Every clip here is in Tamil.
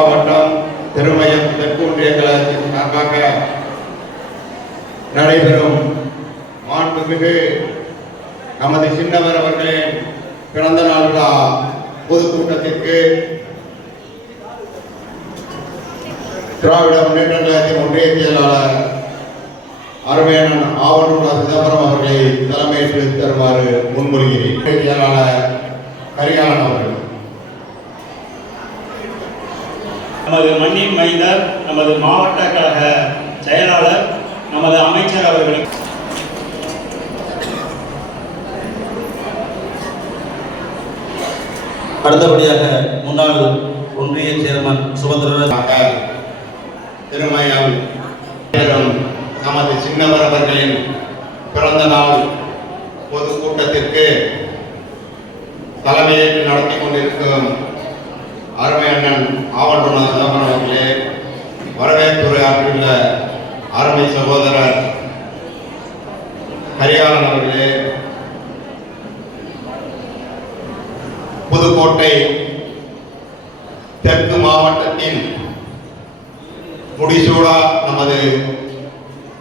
மாவட்டம் திருமயம் தெற்கு ஒன்றிய கழகத்தின் சார்பாக நடைபெறும் மாண்புமிகு நமது சின்னவர் அவர்களின் பிறந்த நாள் விழா பொதுக்கூட்டத்திற்கு திராவிட முன்னேற்ற கழகத்தின் ஒன்றிய செயலாளர் அருமையண்ணன் ஆவணூர் சிதம்பரம் அவர்களை தலைமையேற்று தருமாறு முன்மொழிகிறேன். செயலாளர் கரிகாலன் அவர்கள். நமது மண்ணின் மைந்தர், நமது மாவட்ட கழக செயலாளர், நமது அமைச்சர் அவர்களுக்கு அடுத்தபடியாக முன்னாள் ஒன்றிய சேர்மன் சுபந்திரன் திருமயம் நமது சின்னவர் அவர்களின் பிறந்த நாள் பொதுக்கூட்டத்திற்கு தலைமையேற்று நடத்தி கொண்டிருக்கும் அருமை அண்ணன் ஆவணூர் சிதம்பரம் அவர்களே, வரவேற்புரை ஆற்றியுள்ள அருமை சகோதரர் கரிகாலன் அவர்களே, புதுக்கோட்டை தெற்கு மாவட்டத்தின் முடிசூடா நமது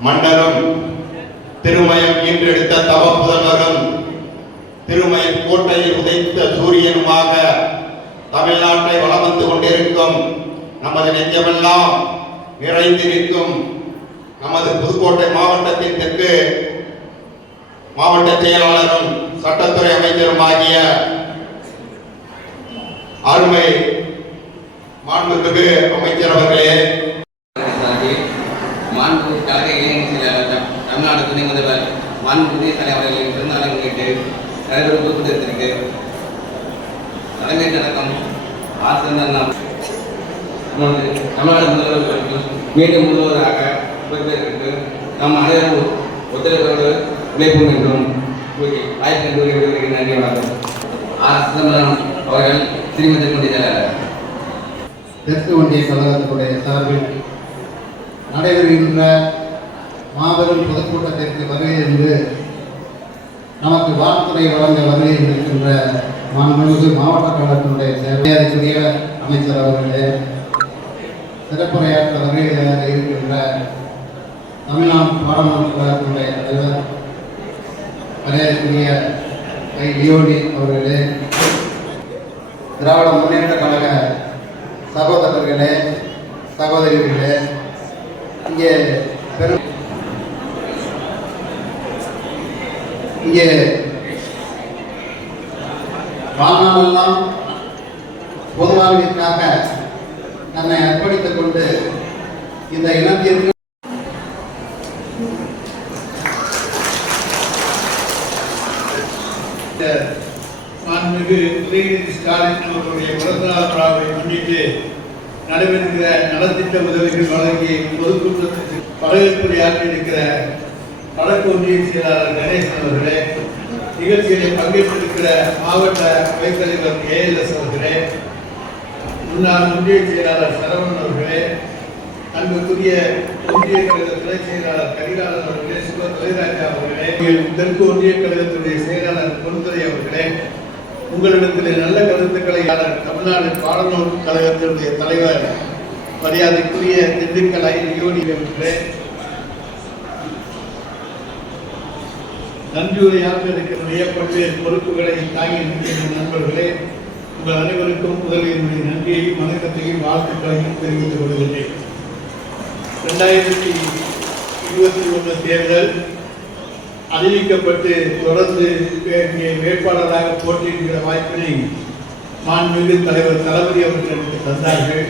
மன்னரும் திருமயம் ஈன்றெடுத்த தவ புதல்வரும் திருமயம் கோட்டையில் உதைத்த சூரியனுமாக தமிழ்நாட்டை வளம் வந்து கொண்டிருக்கும் நமது நெஞ்சமெல்லாம் நிறைந்து நிற்கும் நமது புதுக்கோட்டை மாவட்டத்தின் தெற்கு மாவட்ட செயலாளரும் சட்டத்துறை அமைச்சரும் ஆகிய அருமை மாண்புமிகு அமைச்சர் அவர்களே, மாண்புமிகு கழக இளைஞர் செயலாளர் தமிழ்நாடு துணை முதல்வர் மாண்புமிகு தலைவர்களின் பிறந்தநாளை முன்னிட்டு நடைபெறும் பொதுக்கூட்டத்திற்கு தலைமை நடக்கும் ஆசிரியர் தமிழ்நாடு முதல்வர்களுக்கு மீண்டும் முதல்வராக பொறுப்பேற்று நம் அனைவரும் ஒத்துழைப்போடு உழைப்போம் என்றும் கூறி வாய்ப்பு நன்றி வணக்கம். சிதம்பரம் அவர்கள் திருமதி கொண்டிருந்த தெற்கு ஒன்றிய கழகத்தினுடைய சார்பில் நடைபெறுகின்ற மாபெரும் பொதுக்கூட்டத்திற்கு வருகை என்று நமக்கு வாழ்த்துறை வழங்க வருகை இருக்கின்ற மாண்புமிகு மாவட்ட கழகத்தினுடைய மரியாதைக்குரிய அமைச்சர் அவர்களே, சிறப்புரையாற்ற வருகையாக இருக்கின்ற தமிழ்நாடு பாராளுமன்ற கழகத்தினுடைய தலைவர் மரியாதைக்குரிய லியோனி அவர்களே, திராவிட முன்னேற்ற கழக சகோதரர்களே, சகோதரிகளே, இங்கே வாழ்நாளெல்லாம் பொது வாழ்விற்காக நம்மை அர்ப்பணித்துக் கொண்டு இந்த இனத்திற்கு மாண்புமிகு உதயநிதி ஸ்டாலின் அவர்களுடைய பிறந்தநாள் விழாவை முன்னிட்டு நடைபெறுகிற நலத்திட்ட உதவிகள் வழங்கி பொதுக்கூட்டத்திற்கு வரவேற்புரை ஆற்றியிருக்கிற வடக்கு ஒன்றிய செயலாளர் கணேசன் அவர்களே, நிகழ்ச்சியில் பங்கேற்றிருக்கிற மாவட்ட அவைத்தலைவர் ALS அவர்களே, முன்னாள் ஒன்றிய செயலாளர் சரவணன் அவர்களே, அன்புக்குரிய ஒன்றிய கழக துணை செயலாளர் கரிகாலன் அவர்களே, சுப தொலைராஜா அவர்களே, தெற்கு ஒன்றிய கழகத்துடைய செயலாளர் பொன்துரை அவர்களே, உங்களிடத்தில் நல்ல கருத்துக்களை தமிழ்நாடு பாடநூல் கழகத்தினுடைய தலைவர் மரியாதைக்குரிய திண்டுக்கல் லியோனி அவர்களே, நன்றியுரையாற்ற இருக்கிற பல்வேறு பொறுப்புகளை தாங்கி நிற்கின்ற நண்பர்களே, உங்கள் அனைவருக்கும் முதலினுடைய நன்றியையும் வணக்கத்தையும் வாழ்த்துக்களையும் தெரிவித்துக் கொள்கின்றேன். 2021 தேர்தல் அறிவிக்கப்பட்டு தொடர்ந்து வேட்பாளராக போட்டியிடுகிற வாய்ப்பினை மாண்புமிகு தலைவர் தளபதி அவர்கள் எனக்கு தந்தார்கள்.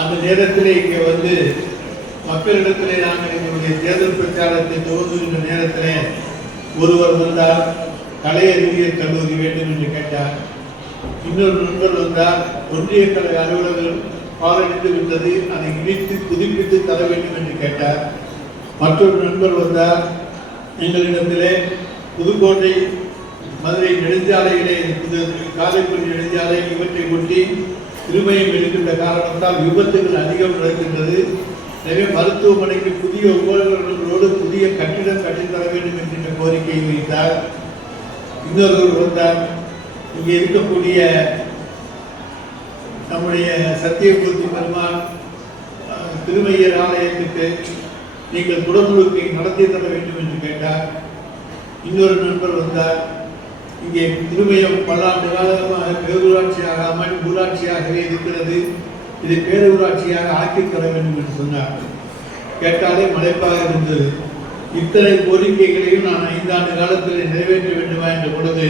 அந்த நேரத்திலே இங்கே வந்து மக்களிடத்திலே நாங்கள் எங்களுடைய தேர்தல் பிரச்சாரத்தை துவங்குகின்ற நேரத்திலே ஒருவர் வந்தார், கலை அறிவியல் கல்லூரி வேண்டும் என்று கேட்டார். இன்னொரு நண்பர் வந்தார், ஒன்றிய கழக அலுவலகம் பாலடைந்து விட்டது, அதை இணைத்து புதுப்பித்து தர வேண்டும் என்று கேட்டார். மற்றொரு நண்பர் வந்தார், எங்களிடத்திலே புதுக்கோட்டை மதுரை நெடுஞ்சாலையிலே காரைக்குடி நெடுஞ்சாலை இவற்றை ஒட்டி திருமயம் இருக்கின்ற காரணத்தால் விபத்துகள் அதிகம் நடக்கின்றது. எனவே மருத்துவமனைக்கு புதிய உபகரணங்களோடு புதிய கட்டிடம் கட்டித்தர வேண்டும் என்கின்ற கோரிக்கையை வைத்தார். இன்னொருவர் வந்தார், இங்கே இருக்கக்கூடிய நம்முடைய சத்தியமூர்த்தி பெருமாள் திருமையர் ஆலயத்துக்கு நீங்கள் குடமுழுக்கை நடத்தி தர வேண்டும் என்று கேட்டார். இன்னொரு நண்பர் வந்தார். இங்கே திருமயம் பல்லாண்டு காலமாக பேரூராட்சியாகாமல் ஊராட்சியாகவே இருக்கிறது, இது பேரூராட்சியாக ஆக்கி தர வேண்டும் என்று சொன்னார். கேட்டாலே மலைப்பாக இருந்தது. இத்தனை கோரிக்கைகளையும் நான் 5 ஆண்டு காலத்தில் நிறைவேற்ற வேண்டுமா என்ற பொழுது,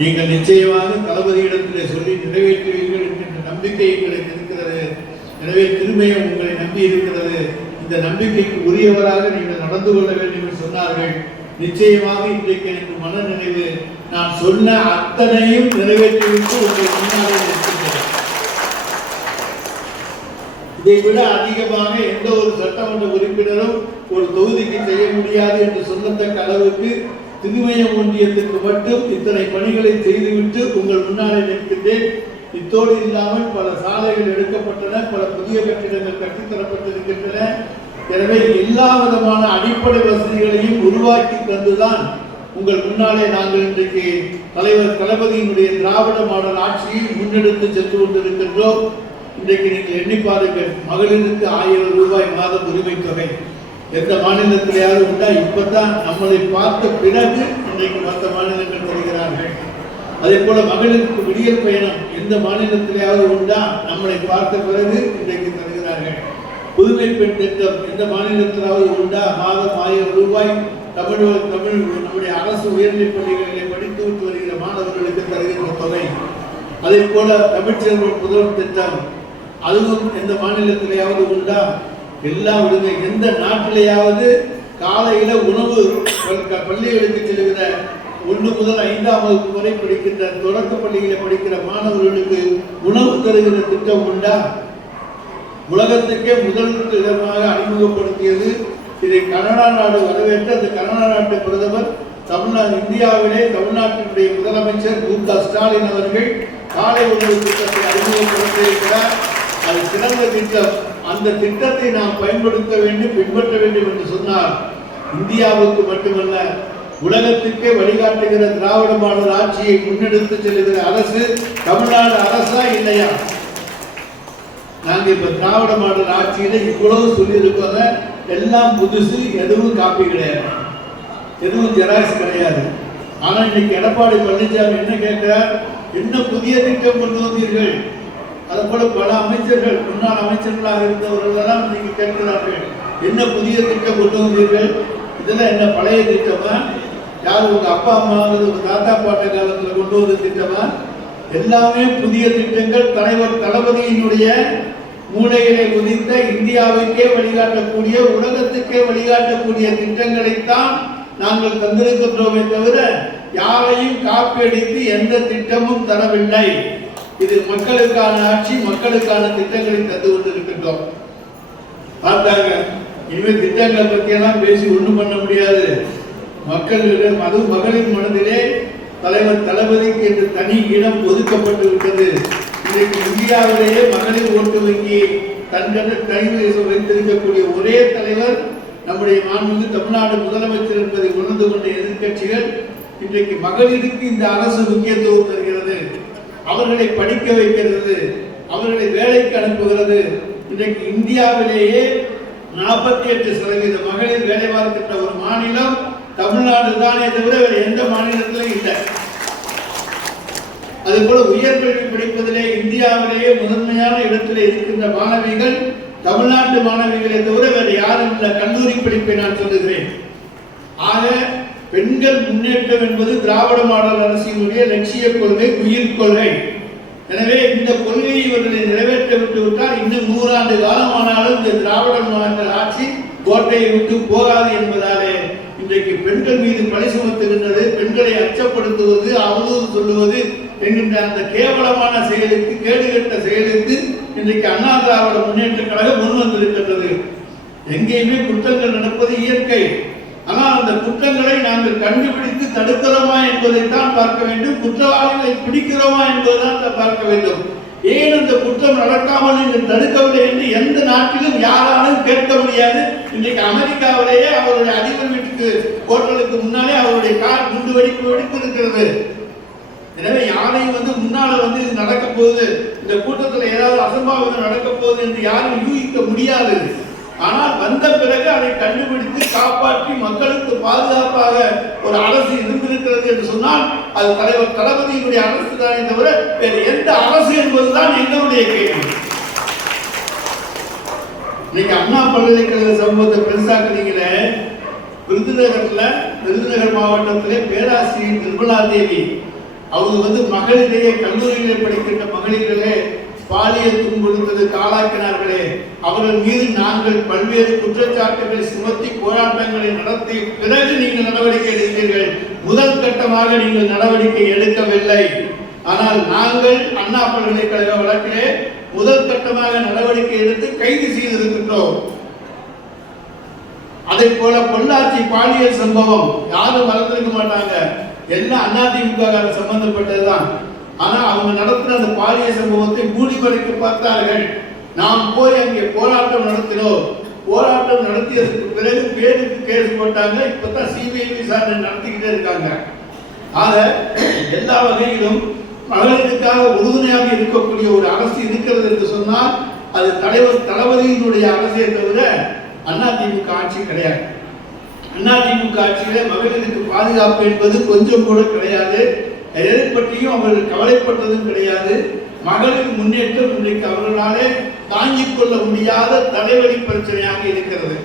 நீங்கள் நிச்சயமாக தளபதியிடத்தில் சொல்லி நிறைவேற்றுவீர்கள் என்கின்ற நம்பிக்கை எங்களுக்கு இருக்கிறது. எனவே திருமயம் உங்களை நம்பி இருக்கிறது, இந்த நம்பிக்கைக்கு உரியவராக நீங்கள் நடந்து கொள்ள வேண்டும் என்று சொன்னார்கள். நிச்சயமாக இன்றைக்கு எனக்கு மன நிறைவு. நான் சொன்ன அத்தனையும் நிறைவேற்றிவிட்டு உங்கள் முன்னாலே இருக்கின்றன. இதை விட அதிகமாக எந்த ஒரு சட்டமன்ற உறுப்பினரும் ஒரு தொகுதிக்கு செய்ய முடியாது என்று சொல்லத்தக்க அளவுக்கு திருமயம் ஒன்றியத்திற்கு மட்டும் இத்தனை பணிகளை செய்துவிட்டு உங்கள் முன்னாலே நிற்கின்றேன். இத்தோடு இல்லாமல் பல சாலைகள் எடுக்கப்பட்டன, பல புதிய கட்டிடங்கள் கட்டித்தரப்பட்டிருக்கின்றன. எனவே எல்லா விதமான அடிப்படை வசதிகளையும் உருவாக்கி தந்துதான் உங்கள் முன்னாலே நாங்கள் இன்றைக்கு தலைவர் தளபதியினுடைய திராவிட மாடல் ஆட்சியை முன்னெடுத்து சென்று கொண்டிருக்கின்றோம். இன்றைக்கு நீங்கள் எண்ணி பாருங்கள், மகளிருக்கு 1000 ரூபாய் மாதம் உரிமை தொகை எந்த மாநிலத்திலேயாவது உண்டா? இப்பதான் நம்மளை பார்த்த பிறகு இன்றைக்கு மற்ற மாநிலங்கள் தருகிறார்கள். அதே போல மகளிருக்கு விடியல் பயணம் எந்த மாநிலத்திலேயாவது உண்டா? நம்மளை பார்த்த பிறகு இன்றைக்கு தருகிறார்கள். புதுமை பெண் திட்டம் எந்த மாநிலத்திலாவது உண்டா? மாதம் 1000 ரூபாய் நம்முடைய அரசு உயர்நிலைப் பள்ளிகளிலே படித்து விட்டு வருகிற மாணவர்களுக்கு தருகின்ற தொகை. அதே போல தமிழ்ச்செல்வன் முதல் திட்டம், அதுவும் எந்த மாநிலத்திலேயாவது உண்டா? எல்லா விடுங்க. எந்த நாட்டிலேயாவது காலையில உணவு பள்ளிகளுக்கு செல்கிற 1 முதல் 5ஆம் வகுப்பு வரை படிக்கின்ற தொடக்க பள்ளிகளை படிக்கிற மாணவர்களுக்கு உணவு தருகிற திட்டம் உண்டா? உலகத்துக்கே முதல் இடமாக அறிமுகப்படுத்தியது. இதை கனடா நாடு வரவேற்று அந்த கனடா நாட்டு பிரதமர் இந்தியாவிலே தமிழ்நாட்டினுடைய முதலமைச்சர் மு.க. ஸ்டாலின் அவர்கள் காலை உணவு திட்டத்தை அறிமுகப்படுத்தியிருக்கிறார். அது சிறந்த திட்டம். அந்த திட்டத்தை நாம் பயன்படுத்த வேண்டும், பின்பற்ற வேண்டும் என்று சொன்னார். இந்தியாவுக்கு மட்டுமல்ல, உலகத்துக்கே வழிகாட்டுகிற திராவிட மாடல் ஆட்சியை முன்னெடுத்து செல்லுகிற அரசு தமிழ்நாடு அரசா இல்லையா? நாங்க இப்ப திராவிட மாடல் ஆட்சியில இவ்வளவு சொல்லியிருக்கோங்க. எல்லாம் புதுசு, எதுவும் காப்பி கிடையாது, எதுவும் ஜெராக்ஸ் கிடையாது. ஆனா இன்னைக்கு எடப்பாடி பழனிசாமி என்ன கேட்கிறார்? என்ன புதிய திட்டம் கொண்டு வந்தீர்கள்? அது போல பல அமைச்சர்கள், முன்னாள் அமைச்சர்களாக இருந்தவர்கள் எல்லாம் நீங்க கேட்கிறார்கள், என்ன புதிய திட்டம் கொண்டு வந்தீர்கள்? இதெல்லாம் என்ன பழைய திட்டமா? யார் உங்க அப்பா அம்மா உங்க தாத்தா பாட்ட காலத்துல கொண்டு வந்த திட்டமா? எல்லாமே புதிய திட்டங்கள். தலைவர் தளபதியினுடைய மூளைகளை உதித்த இந்தியாவுக்கே வழிகாட்டக்கூடிய, உலகத்துக்கே வழிகாட்டக்கூடிய திட்டங்களைத்தான் நாங்கள் தந்திருக்கின்றோமே தவிர யாரையும் காப்பியடித்து எந்த திட்டமும் தரவில்லை. இது மக்களுக்கான ஆட்சி, மக்களுக்கான திட்டங்களை தந்து கொண்டிருக்கின்றோம். பார்த்தாங்க, இனிமேல் திட்டங்களை பற்றி எல்லாம் பேசி ஒன்றும் பண்ண முடியாது. மக்களிடம், அதுவும் மகளிர் மனதிலே தலைவர் தளபதிக்கு என்று தனி இடம் ஒதுக்கப்பட்டு விட்டது. இன்றைக்கு இந்தியாவிலேயே மகளிர் ஓட்டு வங்கி தனிவு வைத்திருக்கக்கூடிய ஒரே தலைவர் நம்முடைய மாண்புமிகு தமிழ்நாடு முதலமைச்சர் என்பதை உணர்ந்து கொண்ட எதிர்கட்சிகள் இன்றைக்கு மகளிருக்கு இந்த அரசு முக்கியத்துவம் தருகிறது, அவர்களை படிக்க வைக்கிறது, அவர்களை வேலைக்கு அனுப்புகிறது. இன்றைக்கு இந்தியாவிலேயே 48% மகளிர் வேலை பார்க்கின்ற ஒரு மாநிலம் தமிழ்நாடு தானே தவிர வேறு எந்த மாநிலத்திலும் இல்லை. அதே போல உயர்கல்வி படிப்பதிலே இந்தியாவிலேயே முதன்மையான இடத்தில் இருக்கின்ற மாணவிகள் தமிழ்நாட்டு மாணவிகளை தவிர வேறு யாரும் இல்லை. கல்லூரி படிப்பை நான் சொல்லுகிறேன். ஆக பெண்கள் முன்னேற்றம் என்பது திராவிட மாடல் அரசினுடைய லட்சிய கொள்கை, உயிர் கொள்கை. எனவே இந்த கொள்கையை இவர்களை நிறைவேற்ற விட்டு விட்டால் இன்னும் 100 ஆண்டு காலமானாலும் இந்த திராவிட மாடல் ஆட்சி கோட்டையை விட்டு போகாது என்பதாலே இன்றைக்கு பெண்கள் மீது பழி சுமத்துகின்றது, பெண்களை அச்சப்படுத்துவது, அவதூறு சொல்லுவது என்கின்ற அந்த கேவலமான செயலுக்கு, கேடுகட்ட செயலுக்கு இன்றைக்கு அண்ணா திராவிட முன்னேற்ற கழகம் முன் வந்திருக்கின்றது. எங்கேயுமே குற்றங்கள் நடப்பது இயற்கை. ஆனால் அந்த குற்றங்களை நாங்கள் கண்டுபிடித்து தடுக்கிறோமா என்பதைத்தான் பார்க்க வேண்டும், குற்றவாளிகளை பிடிக்கிறோமா என்பதுதான் பார்க்க வேண்டும். ஏன் அந்த குற்றம் நடக்காமல் நீங்கள் தடுக்கவில்லை என்று எந்த நாட்டிலும் யாராலும் கேட்க முடியாது. இன்றைக்கு அமெரிக்காவிலேயே அவருடைய அதிபர் வீட்டுக்கு ஹோட்டலுக்கு முன்னாலே அவருடைய கார் குண்டு வெடித்திருக்கிறது. எனவே யாரையும் முன்னால இது நடக்க போகுது, இந்த கூட்டத்தில் ஏதாவது அசம்பாவிதம் நடக்கப் போகுது என்று யாரும் யூகிக்க முடியாது. ஆனால் வந்த பிறகு அதை கண்டுபிடித்து காப்பாற்றி மக்களுக்கு பாதுகாப்பாக ஒரு அரசு இருந்திருக்கிறது என்று சொன்னால் அது தலைவர் தளபதியினுடைய அரசு தானே தவிர வேறு எந்த அரசு என்பதுதான் எங்களுடைய கேள்வி. இன்னைக்கு அண்ணா பல்கலைக்கழக சம்பவத்தை பெருசாக்குறீங்களே, விருதுநகர் மாவட்டத்திலே பேராசிரியர் நிர்மலா தேவி அவங்க மகளிரையே கல்லூரியிலே படிக்கின்ற மகளிர்களே பாலியல் துன்புறுத்தலுக்கு ஆளாக்கினார்களே, அவர்கள் மீது நாங்கள் பல்வேறு குற்றச்சாட்டுகளை சுமத்தி போராட்டங்களை நடத்தி பிறகு நீங்கள் நடவடிக்கை எடுத்தீர்கள். முதல் கட்டமாக நீங்கள் நடவடிக்கை எடுக்கவில்லை. ஆனால் நாங்கள் அண்ணா பல்கலைக்கழக வழக்கிலே முதல் கட்டமாக நடவடிக்கை எடுத்து கைது செய்திருக்கின்றோம். அதே போல பொள்ளாச்சி பாலியல் சம்பவம் யாரும் மறந்திருக்க மாட்டாங்க, எல்லாம் அதிமுக சம்பந்தப்பட்டதுதான். ஆனா அவங்க நடத்தின அந்த பாலியல் சம்பவத்தை மூடி மறைக்க பார்த்தார்கள். நாம் போய் அங்கே போராட்டம் நடத்தினோம். போராட்டம் நடத்தியதற்கு பிறகு பேருக்கு கேஸ் போட்டாங்க. இப்பதான் சிபிஐ விசாரணை நடத்திக்கிட்டே இருக்காங்க. ஆக எல்லா வகையிலும் மகளிருக்காக உறுதுணையாக இருக்கக்கூடிய ஒரு அரசு இருக்கிறது என்று சொன்னால் அது தலைவர் தளபதியினுடைய அரசே தவிர அதிமுக ஆட்சி கிடையாது. அதிமுக ஆட்சியில மகளிருக்கு பாதுகாப்பு என்பது கொஞ்சம் கூட கிடையாது. எதை பற்றியும் அவர்கள் கவலைப்பட்டதும் கிடையாது. மகளிர் முன்னேற்றம் இன்றைக்கு அவர்களாலே தாங்கிக் கொள்ள முடியாத தலைவலி பிரச்சனையாக இருக்கிறது.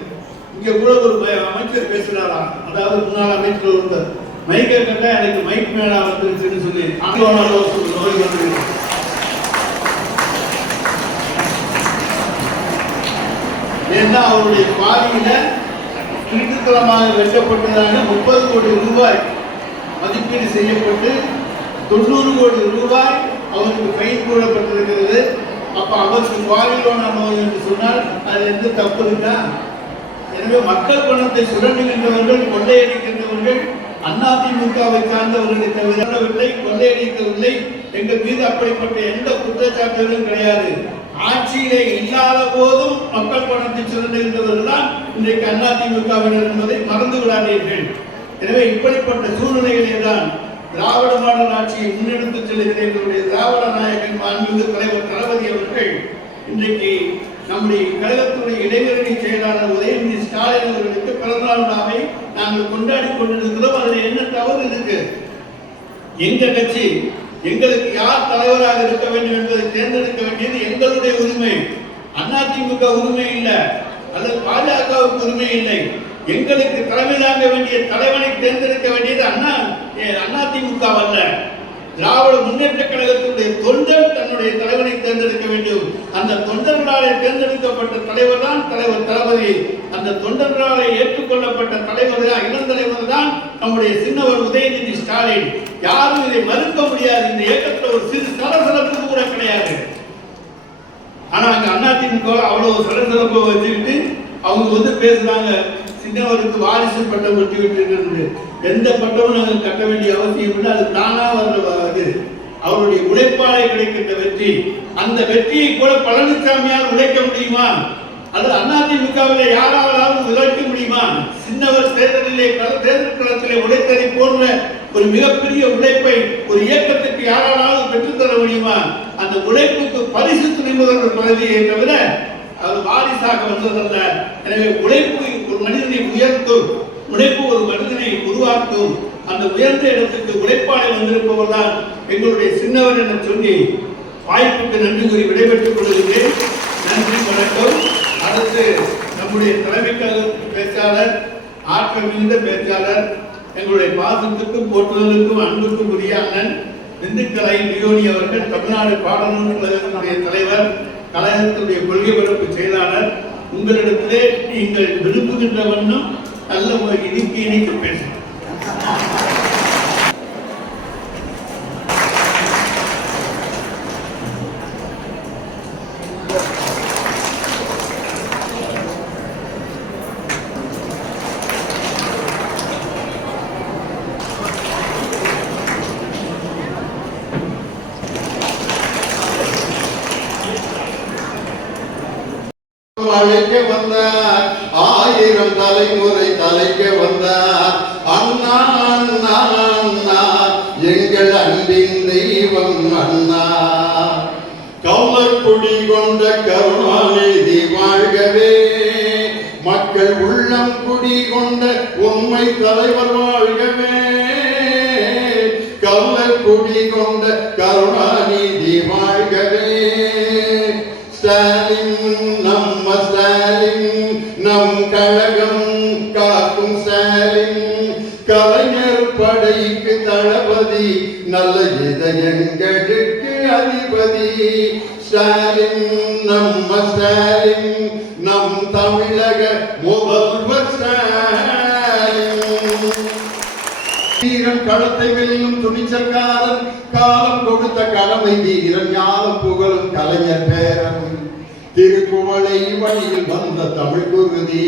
இங்க கூட ஒரு அமைச்சர் பேசுறாராம், அதாவது முன்னாள் அமைச்சர் ஒருத்தர் மைக்கை கட்ட எனக்கு மைக் மேலா வந்துருச்சுன்னு சொல்லி நோய் வந்து ஏன்னா அவருடைய பாதியில திருட்டுத்தனமாக வெட்டப்பட்டதாக 30 கோடி ரூபாய் மதிப்பீடு செய்யப்பட்டு 90 கோடி ரூபாய் அவருக்கு ஃபைன் போடப்பட்டிருக்கிறது. அப்ப அவருக்கு பாலியல் நோய் என்று சொன்னால் அது எந்த தப்பு இருக்கா? எனவே மக்கள் பணத்தை சுரண்டுகின்றவர்கள், கொள்ளையடிக்கின்றவர்கள் அதிமுகவை சார்ந்தவர்களை தவிரவில்லை, கொள்ளையடிக்கவில்லை. எங்கள் மீது அப்படிப்பட்ட எந்த குற்றச்சாட்டுகளும் கிடையாது. ஆட்சியிலே இல்லாத போதும் மக்கள் பணத்தை சுரண்டுகின்றவர்கள் தான் இன்றைக்கு அதிமுகவினர் என்பதை மறந்து விடாதீர்கள். எனவே இப்படிப்பட்ட சூழ்நிலைகளே தான் திராவிட மாடல் ஆட்சியை முன்னெடுத்து செல்கிற எங்களுடைய திராவிட நாயகன் மாண்புமிகு தலைவர் தளபதி அவர்கள் இன்றைக்கு நம்முடைய கழகத்துடைய இளைஞரணி செயலாளர் உதயநிதி ஸ்டாலின் அவர்களுக்கு பிறந்தநாள் விழாவை நாங்கள் கொண்டாடி கொண்டிருக்கிறோம். அதில் என்ன தவறு இருக்கு? எங்க கட்சி எங்களுக்கு யார் தலைவராக இருக்க வேண்டும் என்பதை தேர்ந்தெடுக்க வேண்டியது எங்களுடைய உரிமை. அதிமுக உரிமை இல்லை, அல்லது பாஜகவுக்கு உரிமை இல்லை. எங்களுக்கு தலைமை தாங்க வேண்டிய தலைவனை தேர்ந்தெடுக்க வேண்டியது அதிமுக அல்ல, திராவிட முன்னேற்ற கழகத்தினுடைய தொண்டர் தன்னுடைய தலைவனை தேர்ந்தெடுக்க வேண்டும். அந்த தொண்டர்களாலே தேர்ந்தெடுக்கப்பட்ட தலைவர் தான் தலைவர் தளபதி. அந்த தொண்டர்களாலே ஏற்றுக்கொள்ளப்பட்ட தலைவர் தான் இளம் தலைவர் தான் நம்முடைய சின்னவர் உதயநிதி ஸ்டாலின். யாரும் இதை மறுக்க முடியாது. இந்த இயக்கத்தில் ஒரு சிறு சலசலப்பு கூட கிடையாது. ஆனா அங்க அதிமுக அவ்வளவு சலசலப்பை வச்சுக்கிட்டு அவங்க பேசுறாங்க, சின்னவருக்கு வாரிசு பட்டம் கட்டி விட்டு எந்த பட்டமும் நாங்கள் கட்ட வேண்டிய அவசியம் இல்லை. அது தானா வர்றது அவருடைய உழைப்பாளை கிடைக்கின்ற வெற்றி. அந்த வெற்றியை கூட பழனிசாமியால் உழைக்க முடியுமா? அது அதிமுகவிலே யாராவது உழைக்க முடியுமா? சின்னவர் தேர்தலிலே தேர்தல் களத்திலே உழைத்ததை போன்ற ஒரு மிகப்பெரிய உழைப்பை ஒரு இயக்கத்துக்கு யாராவது பெற்றுத்தர முடியுமா? அந்த உழைப்புக்கு பரிசு துணை முதல்வர் பதவியை தவிர அது வாரிசாக வந்ததல்ல. எனவே உழைப்பு ஒரு மனிதனை உயர்த்தும், உழைப்பு ஒரு மனிதனை உருவாக்கும். அந்த உயர்ந்த இடத்துக்கு உழைப்பாளை வந்திருப்பவர் தான் எங்களுடைய சின்னவர் என சொல்லி வாய்ப்புக்கு நன்றி கூறி விடைபெற்றுக் கொள்கிறேன். நன்றி, வணக்கம். அடுத்து நம்முடைய தலைமை பேச்சாளர், ஆற்றல் மிகுந்த பேச்சாளர், எங்களுடைய பாசத்துக்கும் போற்றுதலுக்கும் அன்புக்கும் உரிய அண்ணன் திண்டுக்கலை லியோனி அவர்கள், தமிழ்நாடு பாடநூல் கழகத்தினுடைய தலைவர், கழகத்தினுடைய கொள்கை பரப்பு செயலாளர். உங்களிடத்திலே நீங்கள் விரும்புகின்ற வண்ணம் நல்ல ஒரு இணைக்கு பேசுகிறேன். அழைக்க வந்தார், 1000 தலைமுறை தலைக்க வந்தார். அண்ணா அண்ணா அண்ணா எங்கள் அன்பின் தெய்வம் அண்ணா. கௌமர் குடிகொண்ட கருணாநிதி வாழ்கவே, மக்கள் உள்ளம் குடிகொண்ட உண்மை தலைவர் வாழ்கவே, கள்ளர் குடிகொண்ட கருணாநிதி வாழ்கவே. ஸ்டாலின் நம்ம ஸ்டாலின், நம் கழகம் காக்கும் ஸ்டாலின், கலைஞர் படைக்கு தளபதி, நல்ல இதயங்களுக்கு அதிபதி. ஸ்டாலின் நம்ம ஸ்டாலின், நம் தமிழக முதல்வர் ஸ்டாலின். வீரன் களத்தை வெல்லும் துணிச்சல்காரன், காலம் கொடுத்த கடமை வீரன், ஞானம் புகழும் கலைஞர் பேரன். திருக்குவளை வழியில் வந்த தமிழ் குருதி,